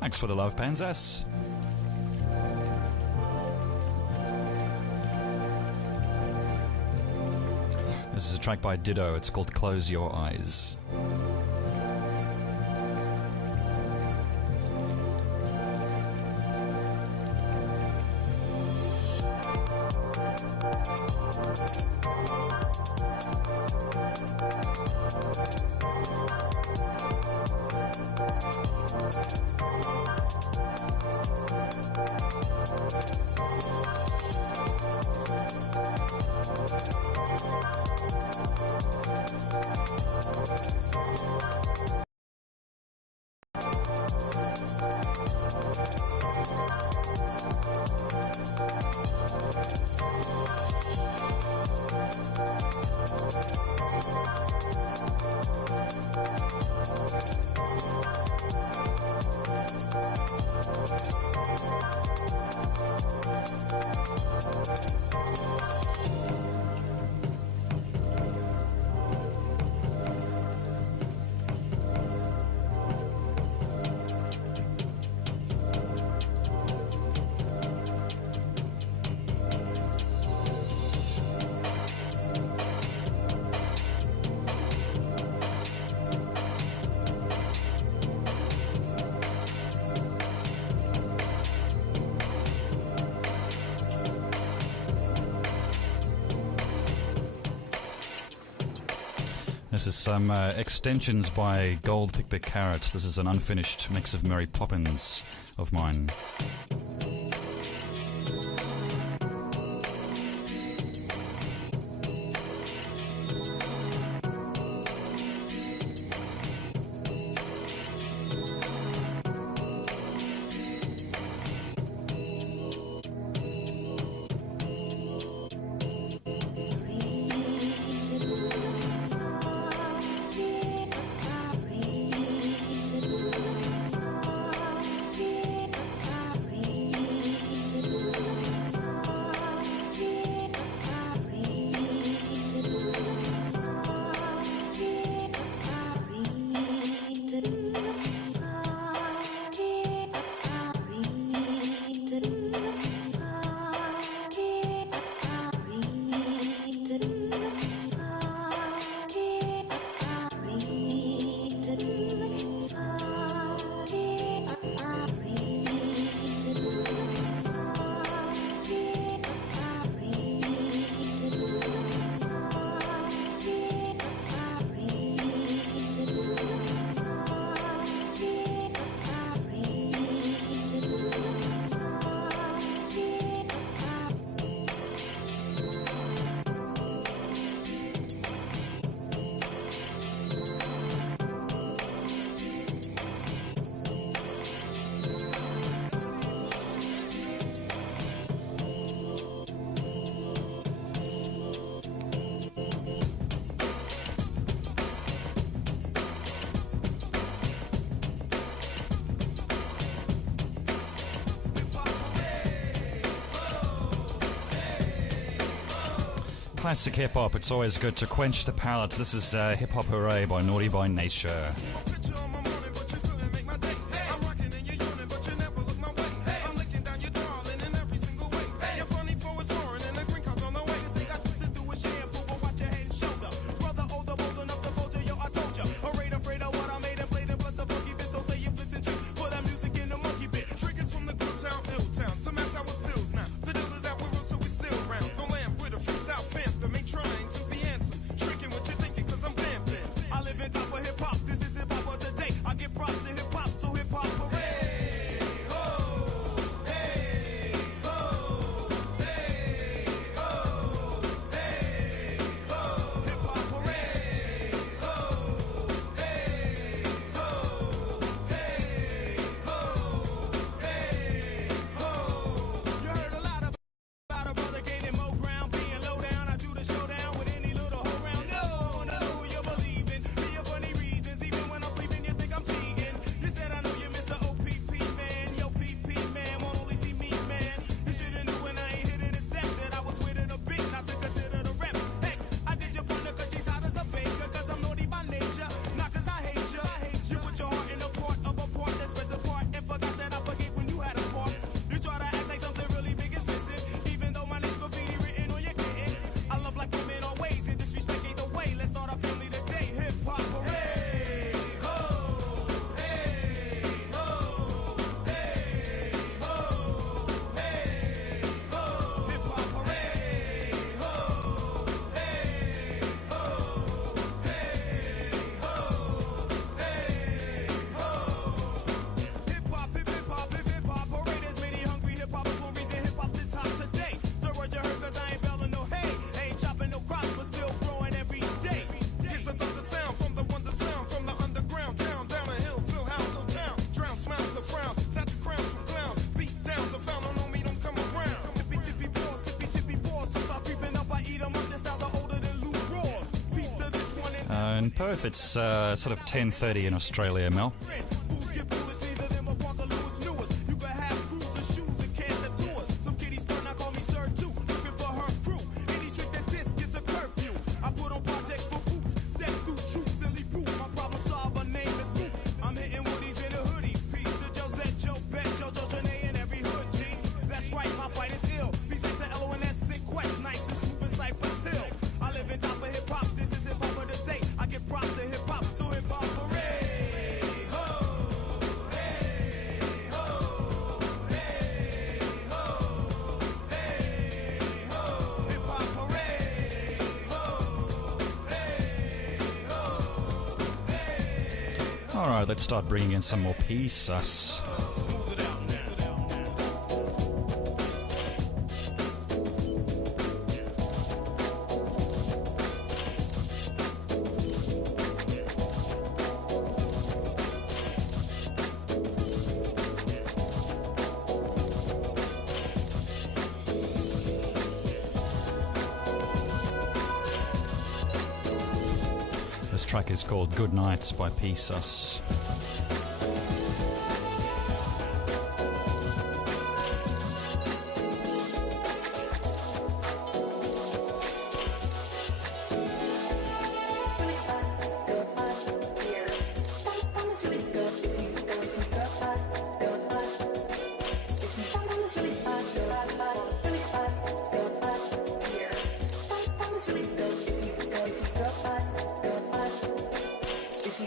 Thanks for the love, Panzas. This is a track by Ditto. It's called Close Your Eyes. This is some extensions by Gold Pick Pick Carrot. This is an unfinished mix of Mary Poppins of mine. classic hip-hop. It's always good to quench the palate. This is Hip Hop Hooray by Naughty by Nature. In Perth, it's sort of 10:30 in Australia, Mel. Alright, let's start bringing in some more pizzas. This track is called Good Nights by Pizzas. If you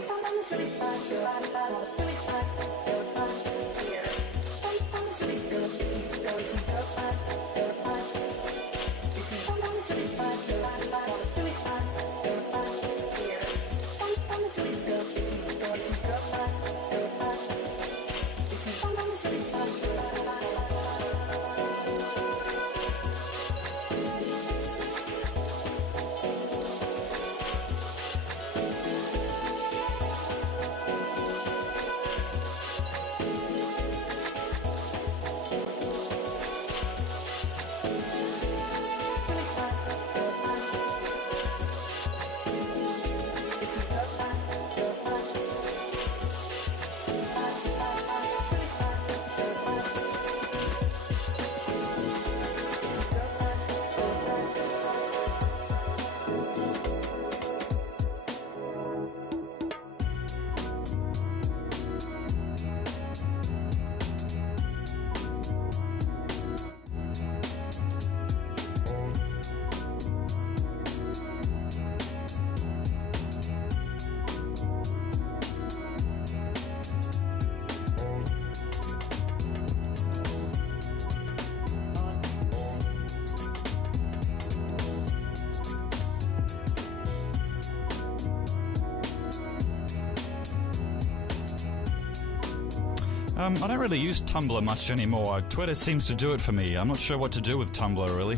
I don't really use Tumblr much anymore. Twitter seems to do it for me. I'm not sure what to do with Tumblr, really.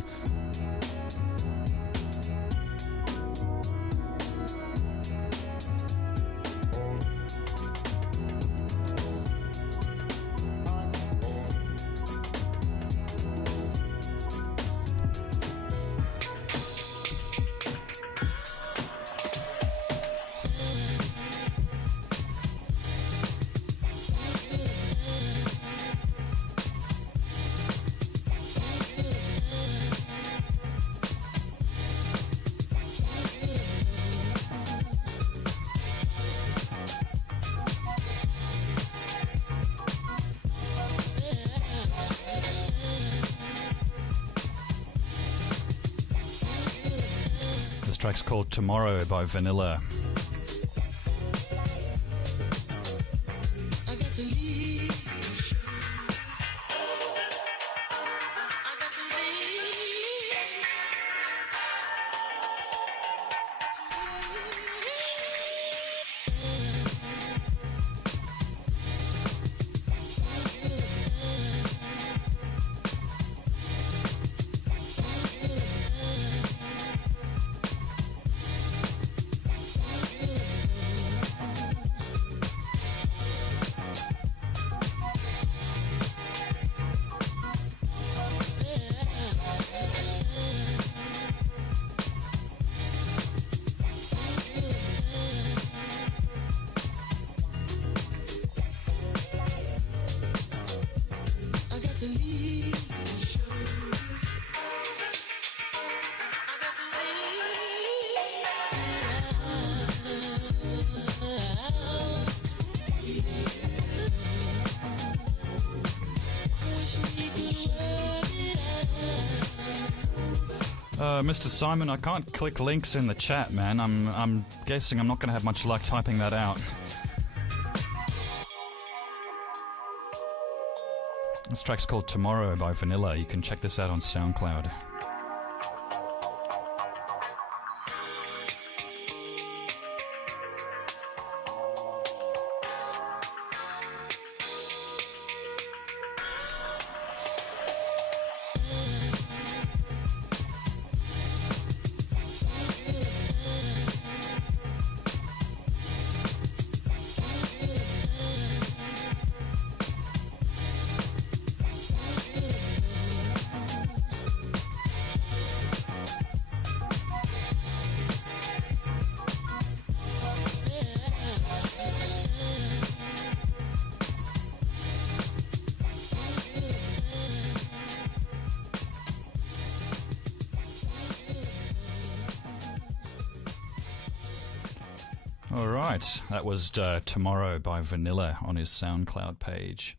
This track's called Tomorrow by Vanilla. Mr. Simon, I can't click links in the chat, man. I'm guessing I'm not going to have much luck typing that out. This track's called Tomorrow by Vanilla. You can check this out on SoundCloud. Alright, that was Tomorrow by Vanilla on his SoundCloud page.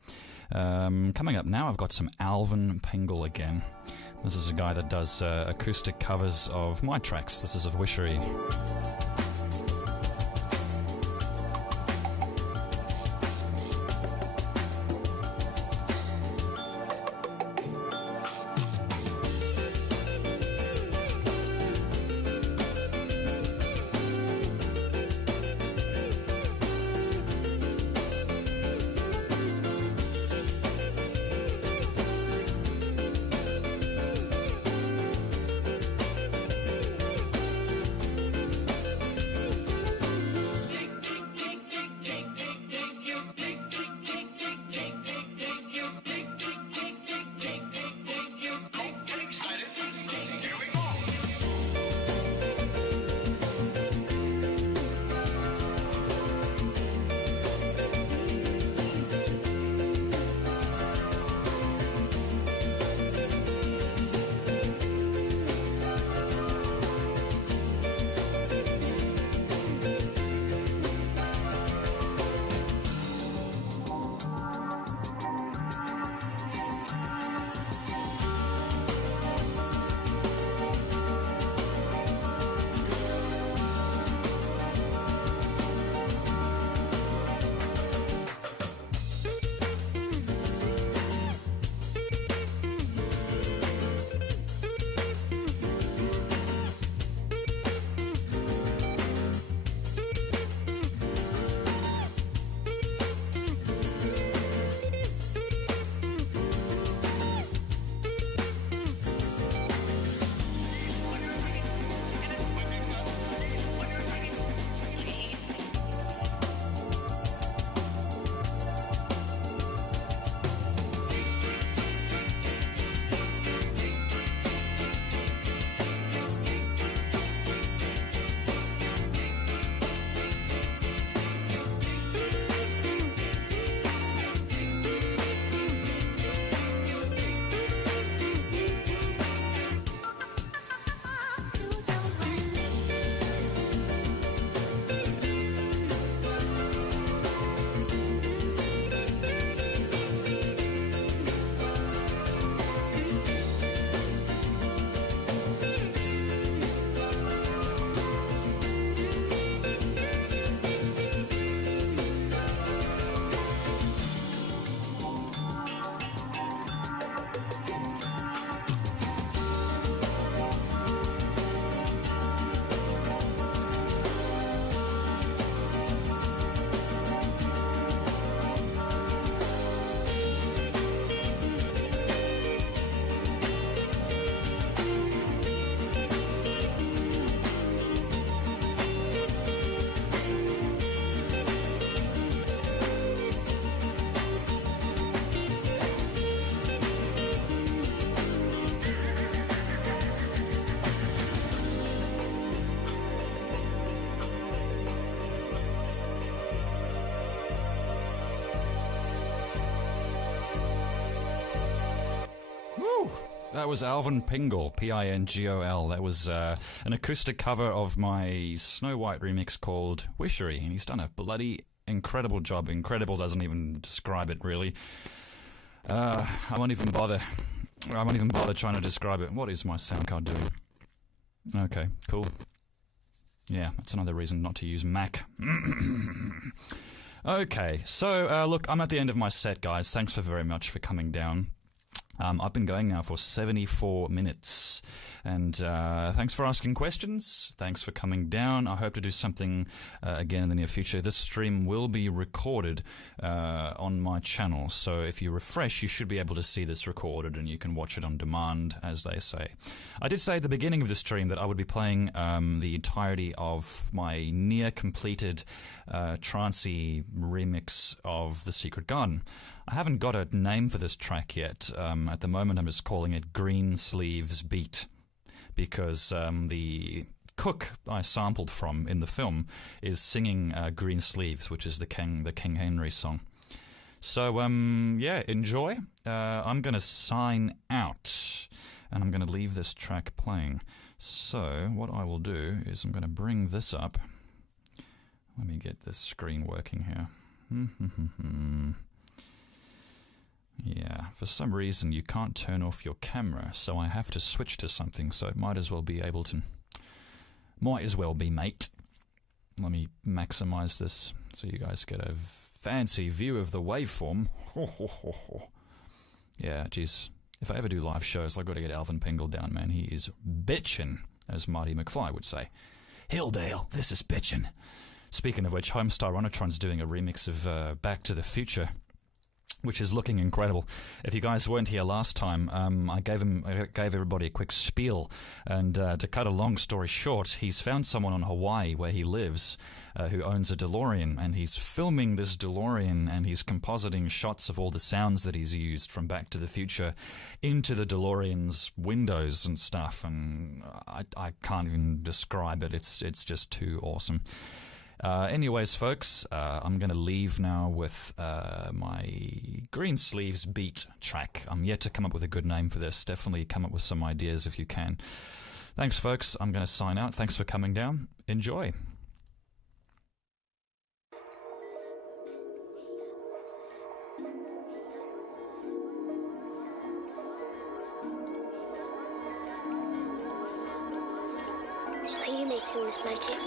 Coming up now, I've got some Alvin Pengel again. This is a guy that does acoustic covers of my tracks. This is of Wishery. That was Alvin Pingol, Pingol. That was an acoustic cover of my Snow White remix called Wishery, and he's done a bloody incredible job. Incredible doesn't even describe it, really. I won't even bother trying to describe it. What is my sound card doing? Okay, cool. Yeah, that's another reason not to use Mac. Okay, so look, I'm at the end of my set, guys. Thanks very much for coming down. I've been going now for 74 minutes, and thanks for asking questions. Thanks for coming down. I hope to do something again in the near future. This stream will be recorded on my channel, so if you refresh, you should be able to see this recorded, and you can watch it on demand, as they say. I did say at the beginning of the stream that I would be playing the entirety of my near-completed trancey remix of The Secret Garden. I haven't got a name for this track yet. At the moment, I'm just calling it Green Sleeves Beat, because the cook I sampled from in the film is singing Green Sleeves, which is the King Henry song. So, yeah, enjoy. I'm going to sign out, and I'm going to leave this track playing. So, what I will do is I'm going to bring this up. Let me get this screen working here. Yeah, for some reason you can't turn off your camera, so I have to switch to something, so it might as well be, mate. Let me maximize this so you guys get a fancy view of the waveform. Yeah, geez, if I ever do live shows, I've got to get Alvin Pingol down, man. He is bitchin', as Marty McFly would say. Hilldale, this is bitchin'. Speaking of which, Homestar Ronatron's doing a remix of Back to the Future, which is looking incredible. If you guys weren't here last time, I gave everybody a quick spiel, and to cut a long story short, he's found someone on Hawaii where he lives who owns a DeLorean, and he's filming this DeLorean, and he's compositing shots of all the sounds that he's used from Back to the Future into the DeLorean's windows and stuff, and I can't even describe it. It's just too awesome. Anyways, folks, I'm going to leave now with my Green Sleeves Beat track. I'm yet to come up with a good name for this. Definitely come up with some ideas if you can. Thanks, folks. I'm going to sign out. Thanks for coming down. Enjoy. Are you making this magic?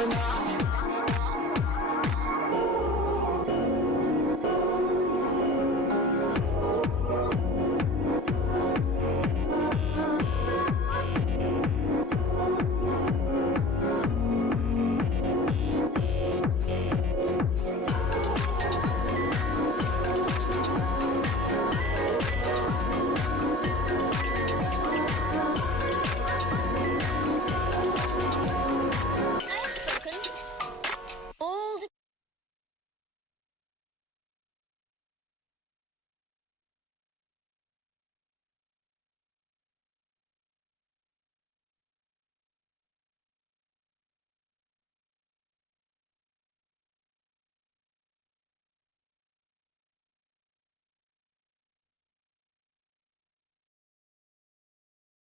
We're not